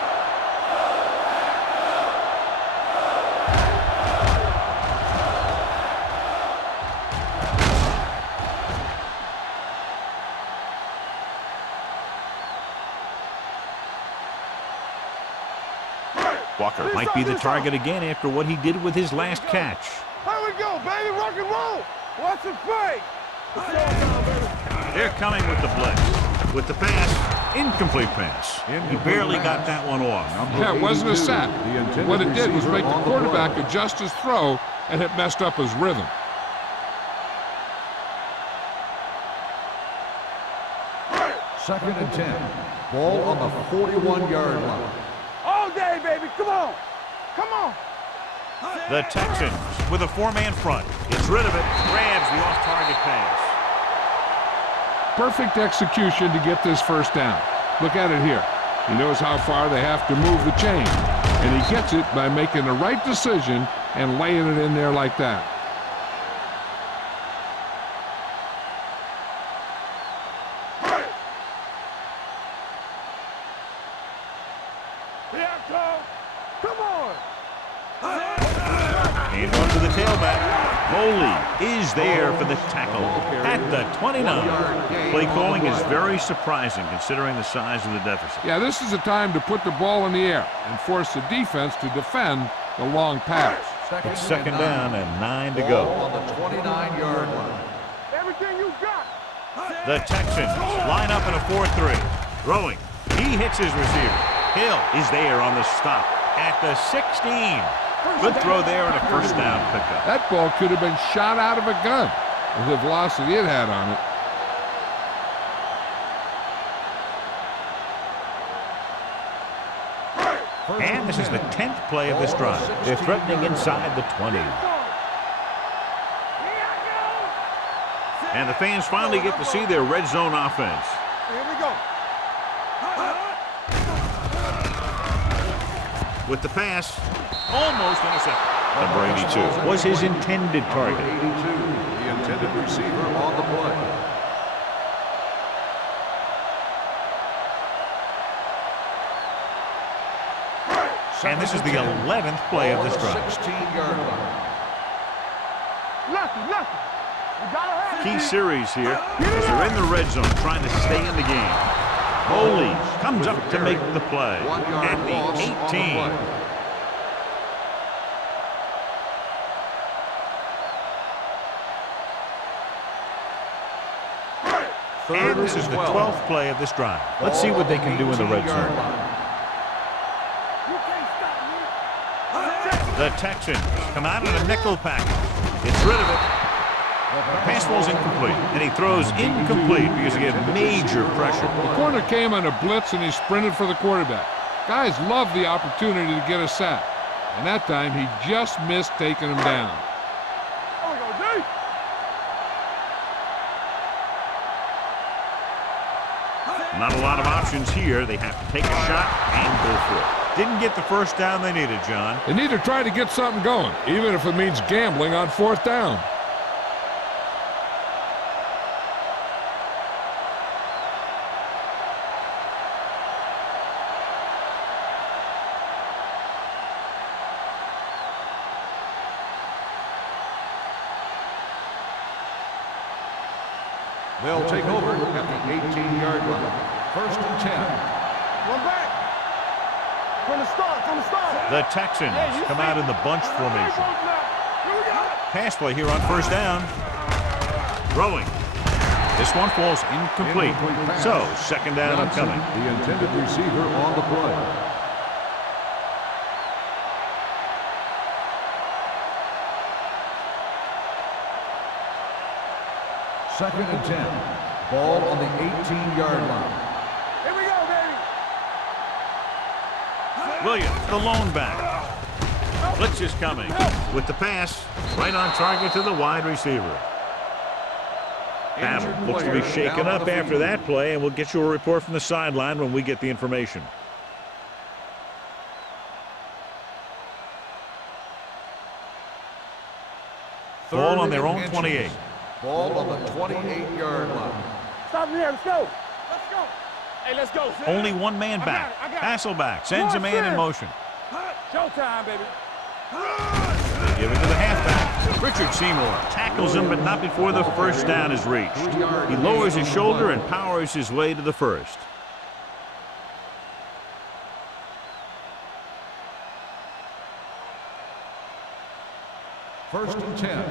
Walker might be the target again after what he did with his last catch. Here we go, baby. Rock and roll. Watch the fake. They're coming with the blitz. With the pass, incomplete pass. He barely got that one off. Yeah, it wasn't a sack. What it did was make the quarterback adjust his throw, and it messed up his rhythm. Second and 10. Ball on the 41-yard line. All day, baby. Come on. The Texans with a 4-man front. Gets rid of it. Grabs the off-target pass. Perfect execution to get this first down. Look at it here. He knows how far they have to move the chain, and he gets it by making the right decision and laying it in there like that. Come on. And one to the tailback. Foley is there for the tackle at the 29. Play calling is very surprising considering the size of the deficit. Yeah, this is a time to put the ball in the air and force the defense to defend the long pass. It's second down and 9 to go. On the 29-yard line. Everything you got. The Texans line up in a 4-3. Throwing. He hits his receiver. Hill is there on the stop at the 16. Good throw there and a first down pickup. That ball could have been shot out of a gun with the velocity it had on it. And this is the 10th play of this drive. They're threatening inside the 20. And the fans finally get to see their red zone offense. Here we go. With the pass, almost intercepted. Number 82 was his intended target. 82, the intended receiver on the play. And this is the 11th play of this drive. 16-yard line. Lucky. Key series here as they're in the red zone trying to stay in the game. Holy comes up to make the play at the 18. And this is the 12th play of this drive. Let's see what they can do in the red zone. The Texans come out in a nickel package. Gets rid of it. The pass ball's incomplete, and he throws incomplete because he had major pressure. The corner came on a blitz, and he sprinted for the quarterback. Guys love the opportunity to get a sack, and that time he just missed taking him down. Not a lot of options here. They have to take a shot and go for it. Didn't get the first down they needed, John. They need to try to get something going, even if it means gambling on 4th down. They'll take over at the 18-yard line. 1st and 10. One back. From the start. The Texans come out in the bunch formation. Pass play here on 1st down. Throwing. This one falls incomplete. So, 2nd down and coming. The intended receiver on the play. Second and 10. Ball on the 18-yard line. Here we go, baby. Williams, the lone back. Blitz is coming with the pass right on target to the wide receiver. Battle looks to be shaken up after that play, and we'll get you a report from the sideline when we get the information. Ball on their own 28. Ball on the 28-yard line. Stop here. Let's go. Hey, let's go. Only one man back. I got it. Hasselback sends a man in motion. Showtime, baby. They give it to the halfback. Richard Seymour tackles him, but not before the first down is reached. He lowers his shoulder and powers his way to the first. First and 10.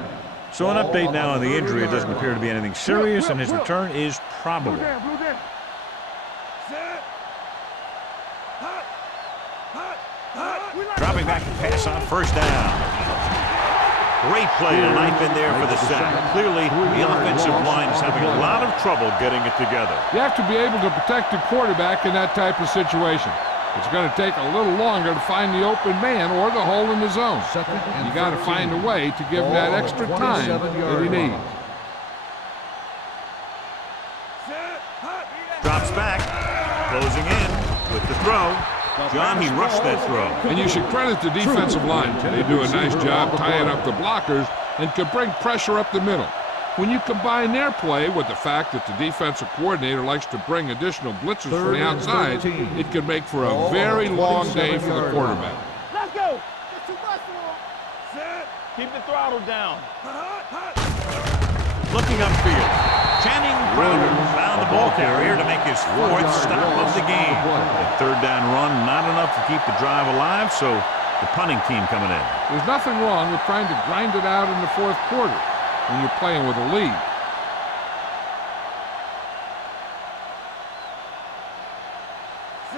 So an update now on the injury. It doesn't appear to be anything serious, and his return is probable. Dropping back to pass on 1st down. Great play to knife in there for the sack. Clearly, the offensive line is having a lot of trouble getting it together. You have to be able to protect the quarterback in that type of situation. It's going to take a little longer to find the open man or the hole in the zone. You got to find a way to give him that extra time that he needs. Drops back, closing in with the throw. John, he rushed that throw. And you should credit the defensive line. They do a nice job tying up the blockers and can bring pressure up the middle. When you combine their play with the fact that the defensive coordinator likes to bring additional blitzers from the outside, it can make for a very long day for the quarterback. Let's go. That's too much for him. Keep the throttle down. Looking upfield. Channing Crowder found the ball carrier to make his 4th stop of the game. The 3rd down run, not enough to keep the drive alive, so the punting team coming in. There's nothing wrong with trying to grind it out in the 4th quarter when you're playing with a lead.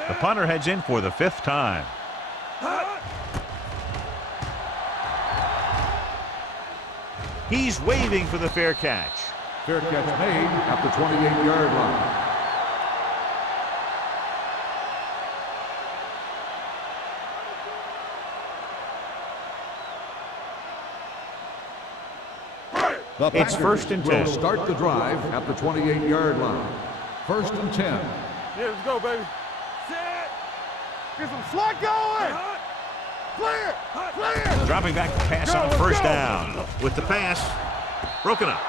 The punter heads in for the 5th time. He's waving for the fair catch. Fair catch made at the 28-yard line. It's 1st and 10. Will start the drive at the 28-yard line. 1st and 10. Yeah, let's go, baby. Get some slack going. Clear. Clear. Dropping back to pass on 1st down. With the pass, broken up.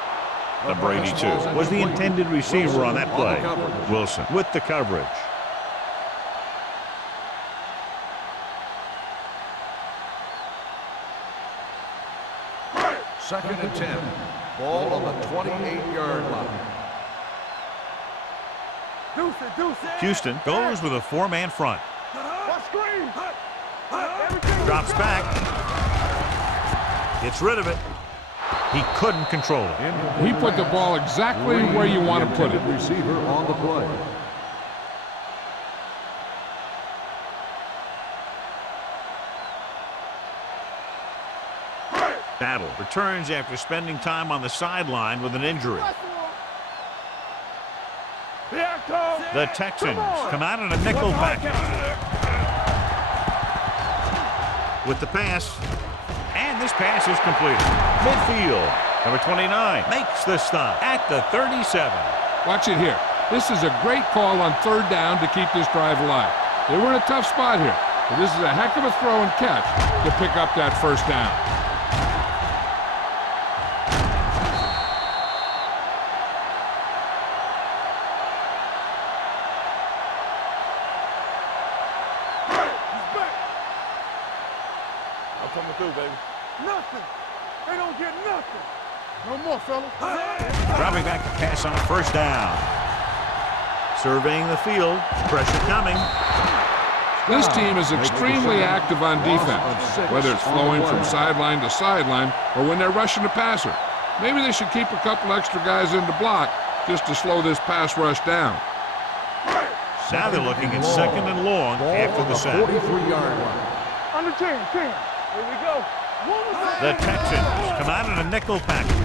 The Brady 2 was the intended receiver on that play. Wilson with the coverage. Second and 10. Ball on the 28-yard line. Deuce it, deuce it. Houston goes with a four-man front. What screen? Everything Drops back. Gets rid of it. He couldn't control it. He put the ball exactly where you want to put it. Receiver on the play. Battle returns after spending time on the sideline with an injury. The Texans come out in a nickel package with the pass, and this pass is completed. Midfield, number 29 makes the stop at the 37. Watch it here. This is a great call on third down to keep this drive alive. They were in a tough spot here, but this is a heck of a throw and catch to pick up that first down. coming through, baby. Nothing. They don't get nothing. No more, fellas. Dropping back to pass on a first down. Surveying the field. Pressure coming. This team is extremely active on defense, whether it's flowing from sideline to sideline or when they're rushing the passer. Maybe they should keep a couple extra guys in the block just to slow this pass rush down. Now they're looking at second and long after the sack. 43-yard line. Under 10. Here we go. The Texans come out in a nickel package.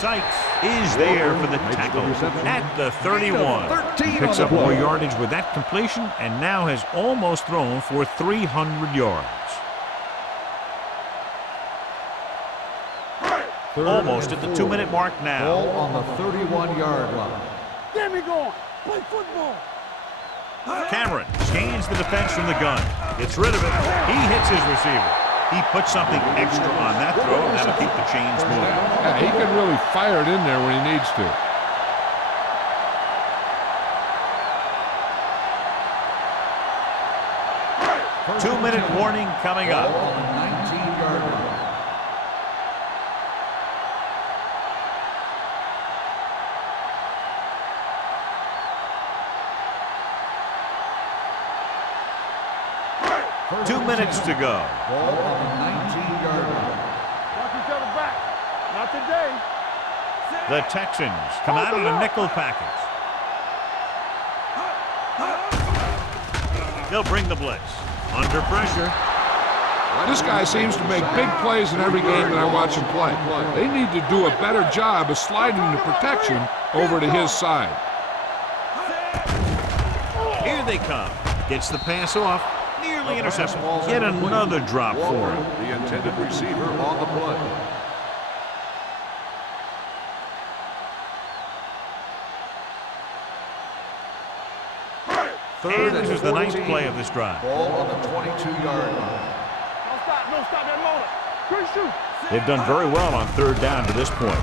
Sykes is there for the tackle at the 31. He picks up more yardage with that completion and now has almost thrown for 300 yards. Almost at the 2-minute mark now. Ball on the 31-yard line. Get me going. Play football. Cameron scans the defense from the gun. Gets rid of it. He hits his receiver. He puts something extra on that throw, and that'll keep the chains moving. Yeah, he can really fire it in there when he needs to. Two-minute warning coming up. Ball on the 19-yard line. Two minutes to go. Ball on the 19-yard line. Watch each other back. Not today. The Texans come out in a nickel package. They'll bring the blitz. Under pressure. This guy seems to make big plays in every game that I watch him play. They need to do a better job of sliding the protection over to his side. Here they come. Gets the pass off. Nearly intercepted. Yet another drop for him. The intended receiver on the play. And this is the ninth play of this drive. Ball on the 22-yard line. Don't stop that motor. Good shoot. They've done very well on third down to this point.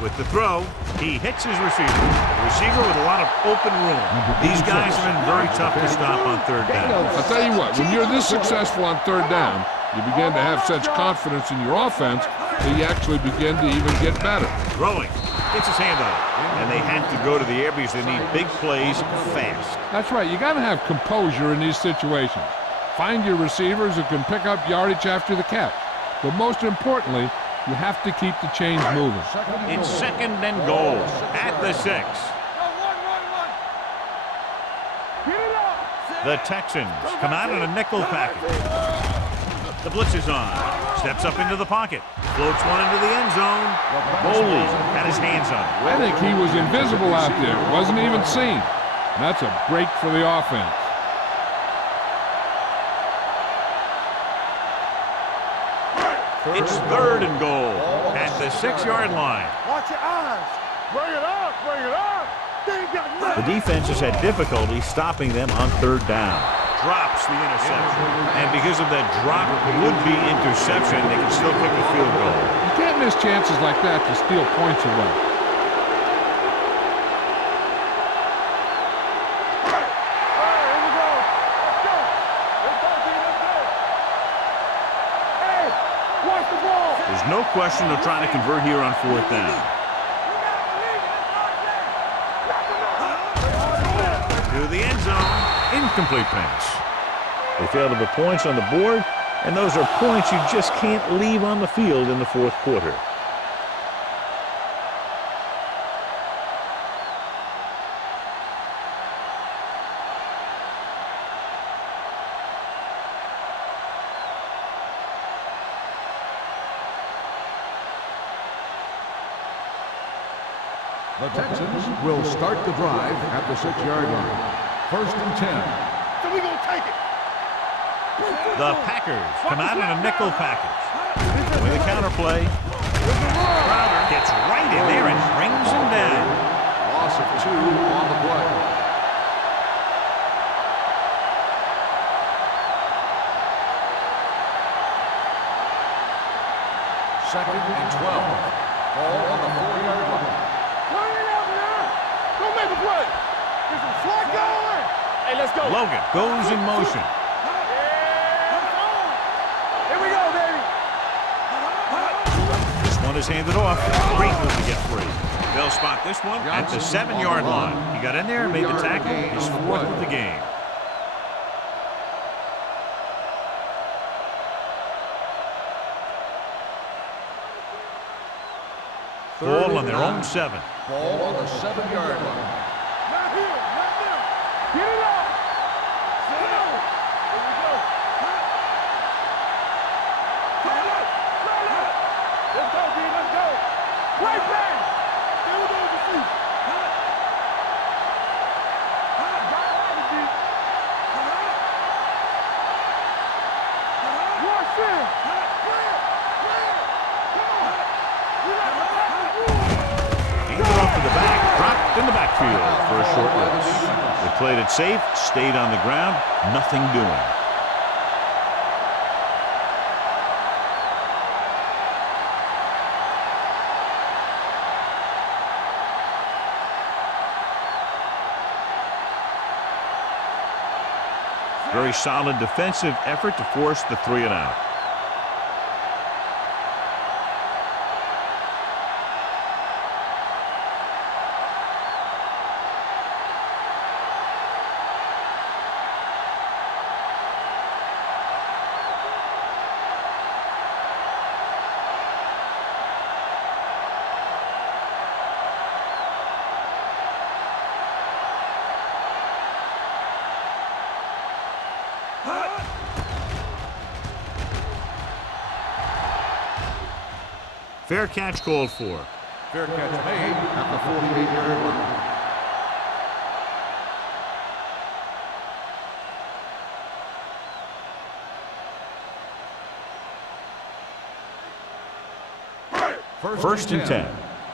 With the throw, he hits his receiver. The receiver with a lot of open room. These guys have been very tough to stop on third down. I'll tell you what, when you're this successful on third down, you begin to have such confidence in your offense that you actually begin to even get better. Throwing. Gets his hand on it. And they have to go to the air because they need big plays fast. That's right. You got to have composure in these situations. Find your receivers who can pick up yardage after the catch. But most importantly, you have to keep the chains moving. It's second and goal at the 6. Run. Get it up. The Texans come out in a nickel package. The blitz is on. Steps up into the pocket. Floats one into the end zone. Boley had his hands on it. I think he was invisible out there. Wasn't even seen. And that's a break for the offense. It's third and goal at the 6-yard line. Watch your eyes. Bring it up. Bring it up. They ain't got nothing. The defense has had difficulty stopping them on third down. Drops the interception. And because of that drop would-be interception, they can still kick a field goal. You can't miss chances like that to steal points away. Here we go. Let's go. Let's go, team. Let's go. Hey, watch the ball. There's no question they'll try to convert here on 4th down. To the end zone. Incomplete pass. They failed to put points on the board, and those are points you just can't leave on the field in the 4th quarter. The Texans will start the drive at the 6-yard line. 1st and 10. So we gonna take it. The Packers come out in a nickel package. With a counterplay. Crowder gets right in there and brings him down. Loss of 2 on the play. Second and 12. Ball on the 4-yard line. Turn it up now. Don't make a play. Get some slack going. Hey, let's go. Logan goes in motion. Here we go, baby. This one is handed off. Great move to get free. They'll spot this one at the 7-yard line. He got in there and made the tackle. His 4th of the game. Ball on their own 7. Ball on the 7-yard line. Not here, not there. Get it up. Sit down. Here we go. Let's go, D. Let's go. Right back. Stay with those feet. Watch it. Handed off to the back, dropped in the backfield for a short loss. They played it safe, stayed on the ground, nothing doing. Very solid defensive effort to force the 3 and out. Fair catch called for. Fair catch made at the 48-yard line. First and 10.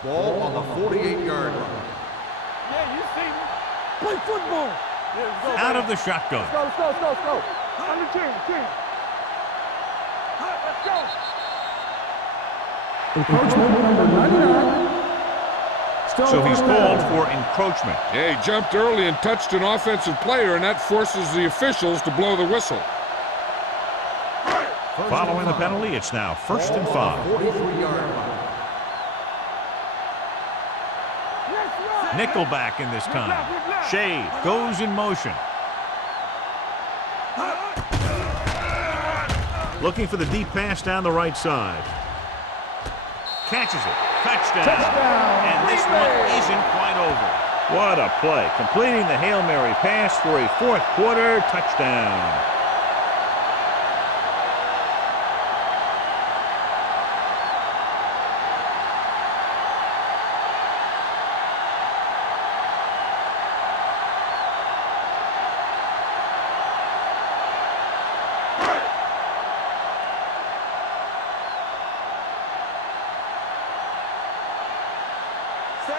Ball on the 48-yard line. Yeah, you see me. Play football. Yeah, let's go, Out baby. of the shotgun. Let's go, let's go, let's go. Under 10, 10. Let's go. Encroachment number 99. So he's called for encroachment. Yeah, he jumped early and touched an offensive player, and that forces the officials to blow the whistle. Following the penalty, it's now 1st and 5. 43-yard line. Nickelback in this time. Shade goes in motion. Looking for the deep pass down the right side. Catches it. Touchdown. And this one isn't quite over. What a play. Completing the Hail Mary pass for a 4th quarter touchdown.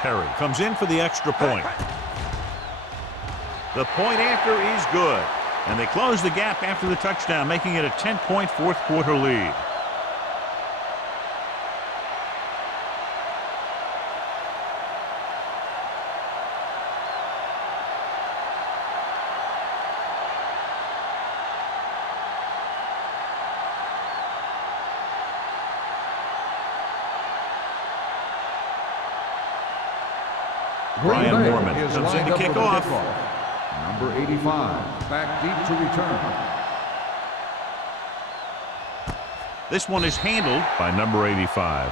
Perry comes in for the extra point. The point after is good. And they close the gap after the touchdown, making it a 10-point 4th quarter lead. Brian Bay Mormon Is comes in lined to up kick for the off. kickoff. Number 85, back deep to return. This one is handled by number 85.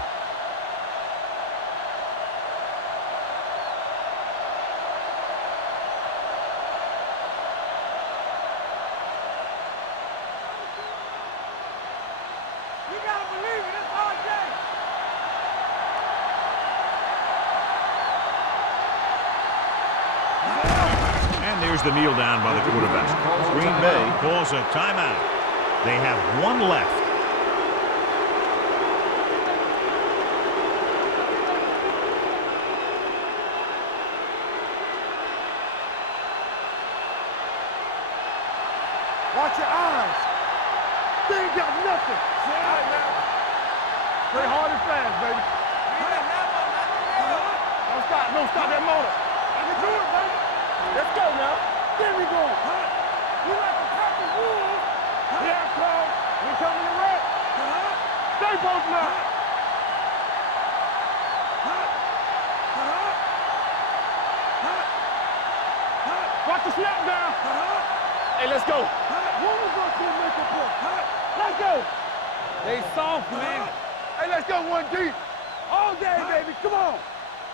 You gotta believe it. It's hard day. And there's the kneel down by the quarterback. Green Bay calls a timeout. They have one left. Watch your eyes. They ain't got nothing. All right, now. Play hard and fast, baby. Don't stop that motor. I can do it, baby. Let's go now. Get me going. You like the Captain Wolves? Yeah, Carl. We coming to wreck. Stay both now. Watch the snap down. Hey, let's go. One of us will make a play. Let's go. They soft, man. Hey, let's go one deep. All day, baby. Come on.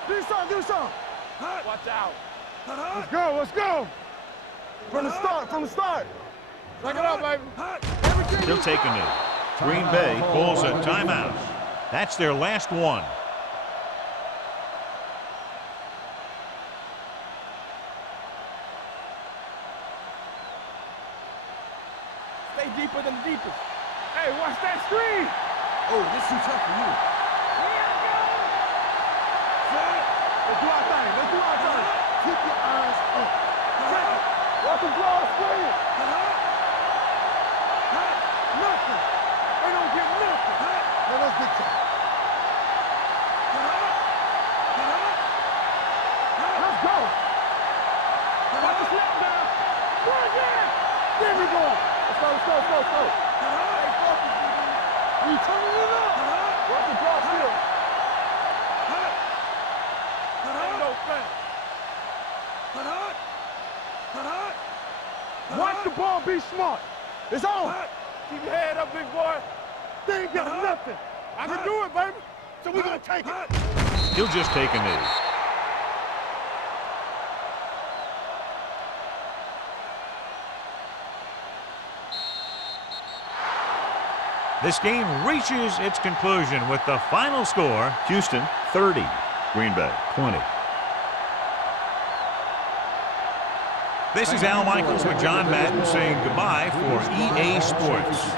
Do something, do something. Watch out. Let's go, let's go. From the start. Check it out, baby. Everything He'll take a knee. Green Bay calls a timeout. That's their last one. Stay deeper than the deepest. Hey, watch that screen. Oh, this too tough for you. Let's do our thing. Let's do our thing. Keep your eyes up. Watch them draw a screen. Nothing. They don't get nothing. Now let's big time. Let's go. Watch the snap down. Run again. There we go. Let's go. Hey, focus, baby. You turning it up. Watch the draw field. Ain't no thing. Watch the ball, be smart. It's on. Keep your head up, big boy. They ain't got nothing. I can do it, baby. So we're gonna take it. He'll just take a knee. This game reaches its conclusion with the final score, Houston 30, Green Bay 20. This is Al Michaels with John Madden saying goodbye for EA Sports.